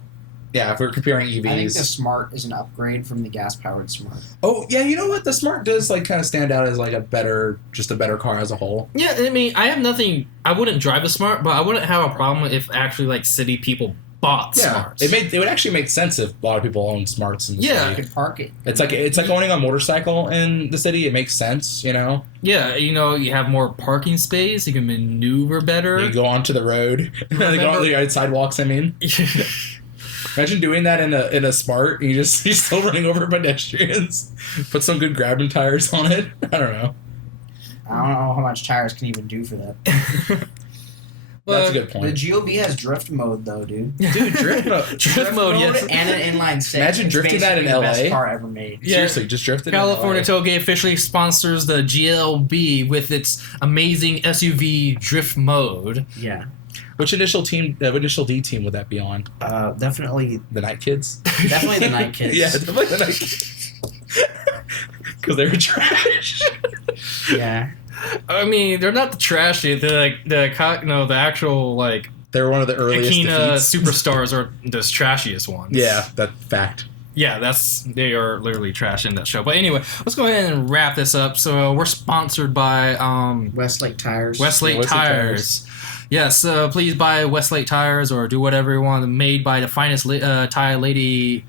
Yeah, if we're comparing EVs. I think the Smart is an upgrade from the gas-powered Smart. Oh, yeah, you know what? The Smart does kind of stand out as a better car as a whole. Yeah, I have nothing. I wouldn't drive a Smart, but I wouldn't have a problem if actually city people bought Smarts. It would actually make sense if a lot of people own Smarts in the city. You could park it. It's like owning a motorcycle in the city. It makes sense, Yeah, you have more parking space. You can maneuver better. You go onto the road. They go on the sidewalks. Imagine doing that in a Smart. And you're still running over pedestrians. Put some good grabbing tires on it. I don't know. I don't know how much tires can even do for that. That's a good point. The GOB has drift mode, though, dude. Dude, drift mode. Drift mode, yes. And an inline six. Imagine drifting that in LA. The best car ever made. Yeah. Seriously, just drift it California in LA. Touge officially sponsors the GLB with its amazing SUV drift mode. Yeah. Which initial D team would that be on? Definitely. The Night Kids? Definitely the Night Kids. Yeah, definitely the Night Kids. Because they're trash. Yeah. They're not the trashy. They're the actual They're one of the earliest Akina defeats. superstars are the trashiest ones. Yeah, that fact. Yeah, they are literally trash in that show. But anyway, let's go ahead and wrap this up. So we're sponsored by Westlake Tires. Westlake Tires. Yes, please buy Westlake Tires or do whatever you want. Made by the finest Thai lady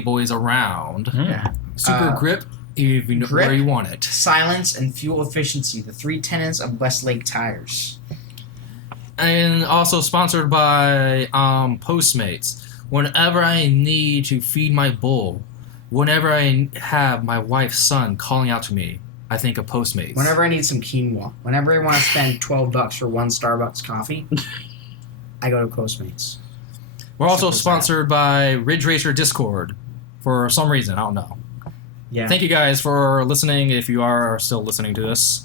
boys around. Yeah. Super grip. If you know Grip, where you want it. Silence, and fuel efficiency, the 3 tenets of Westlake Tires. And also sponsored by Postmates. Whenever I need to feed my bull, whenever I have my wife's son calling out to me, I think of Postmates. Whenever I need some quinoa, whenever I want to spend $12 for one Starbucks coffee, I go to Postmates. We're also sponsored by Ridge Racer Discord for some reason. I don't know. Yeah. Thank you guys for listening if you are still listening to this.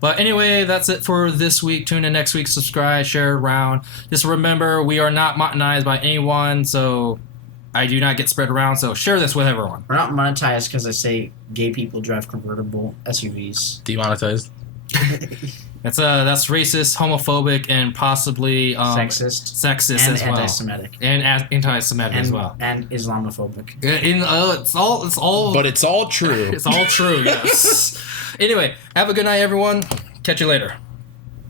But anyway, that's it for this week. Tune in next week. Subscribe, share it around. Just remember, we are not monetized by anyone, so I do not get spread around. So share this with everyone. We're not monetized because I say gay people drive convertible SUVs. Demonetized. That's racist, homophobic, and possibly sexist and as well, anti-Semitic, and anti-Semitic as well, and Islamophobic. It's all. But it's all true. It's all true. Yes. Anyway, have a good night, everyone. Catch you later.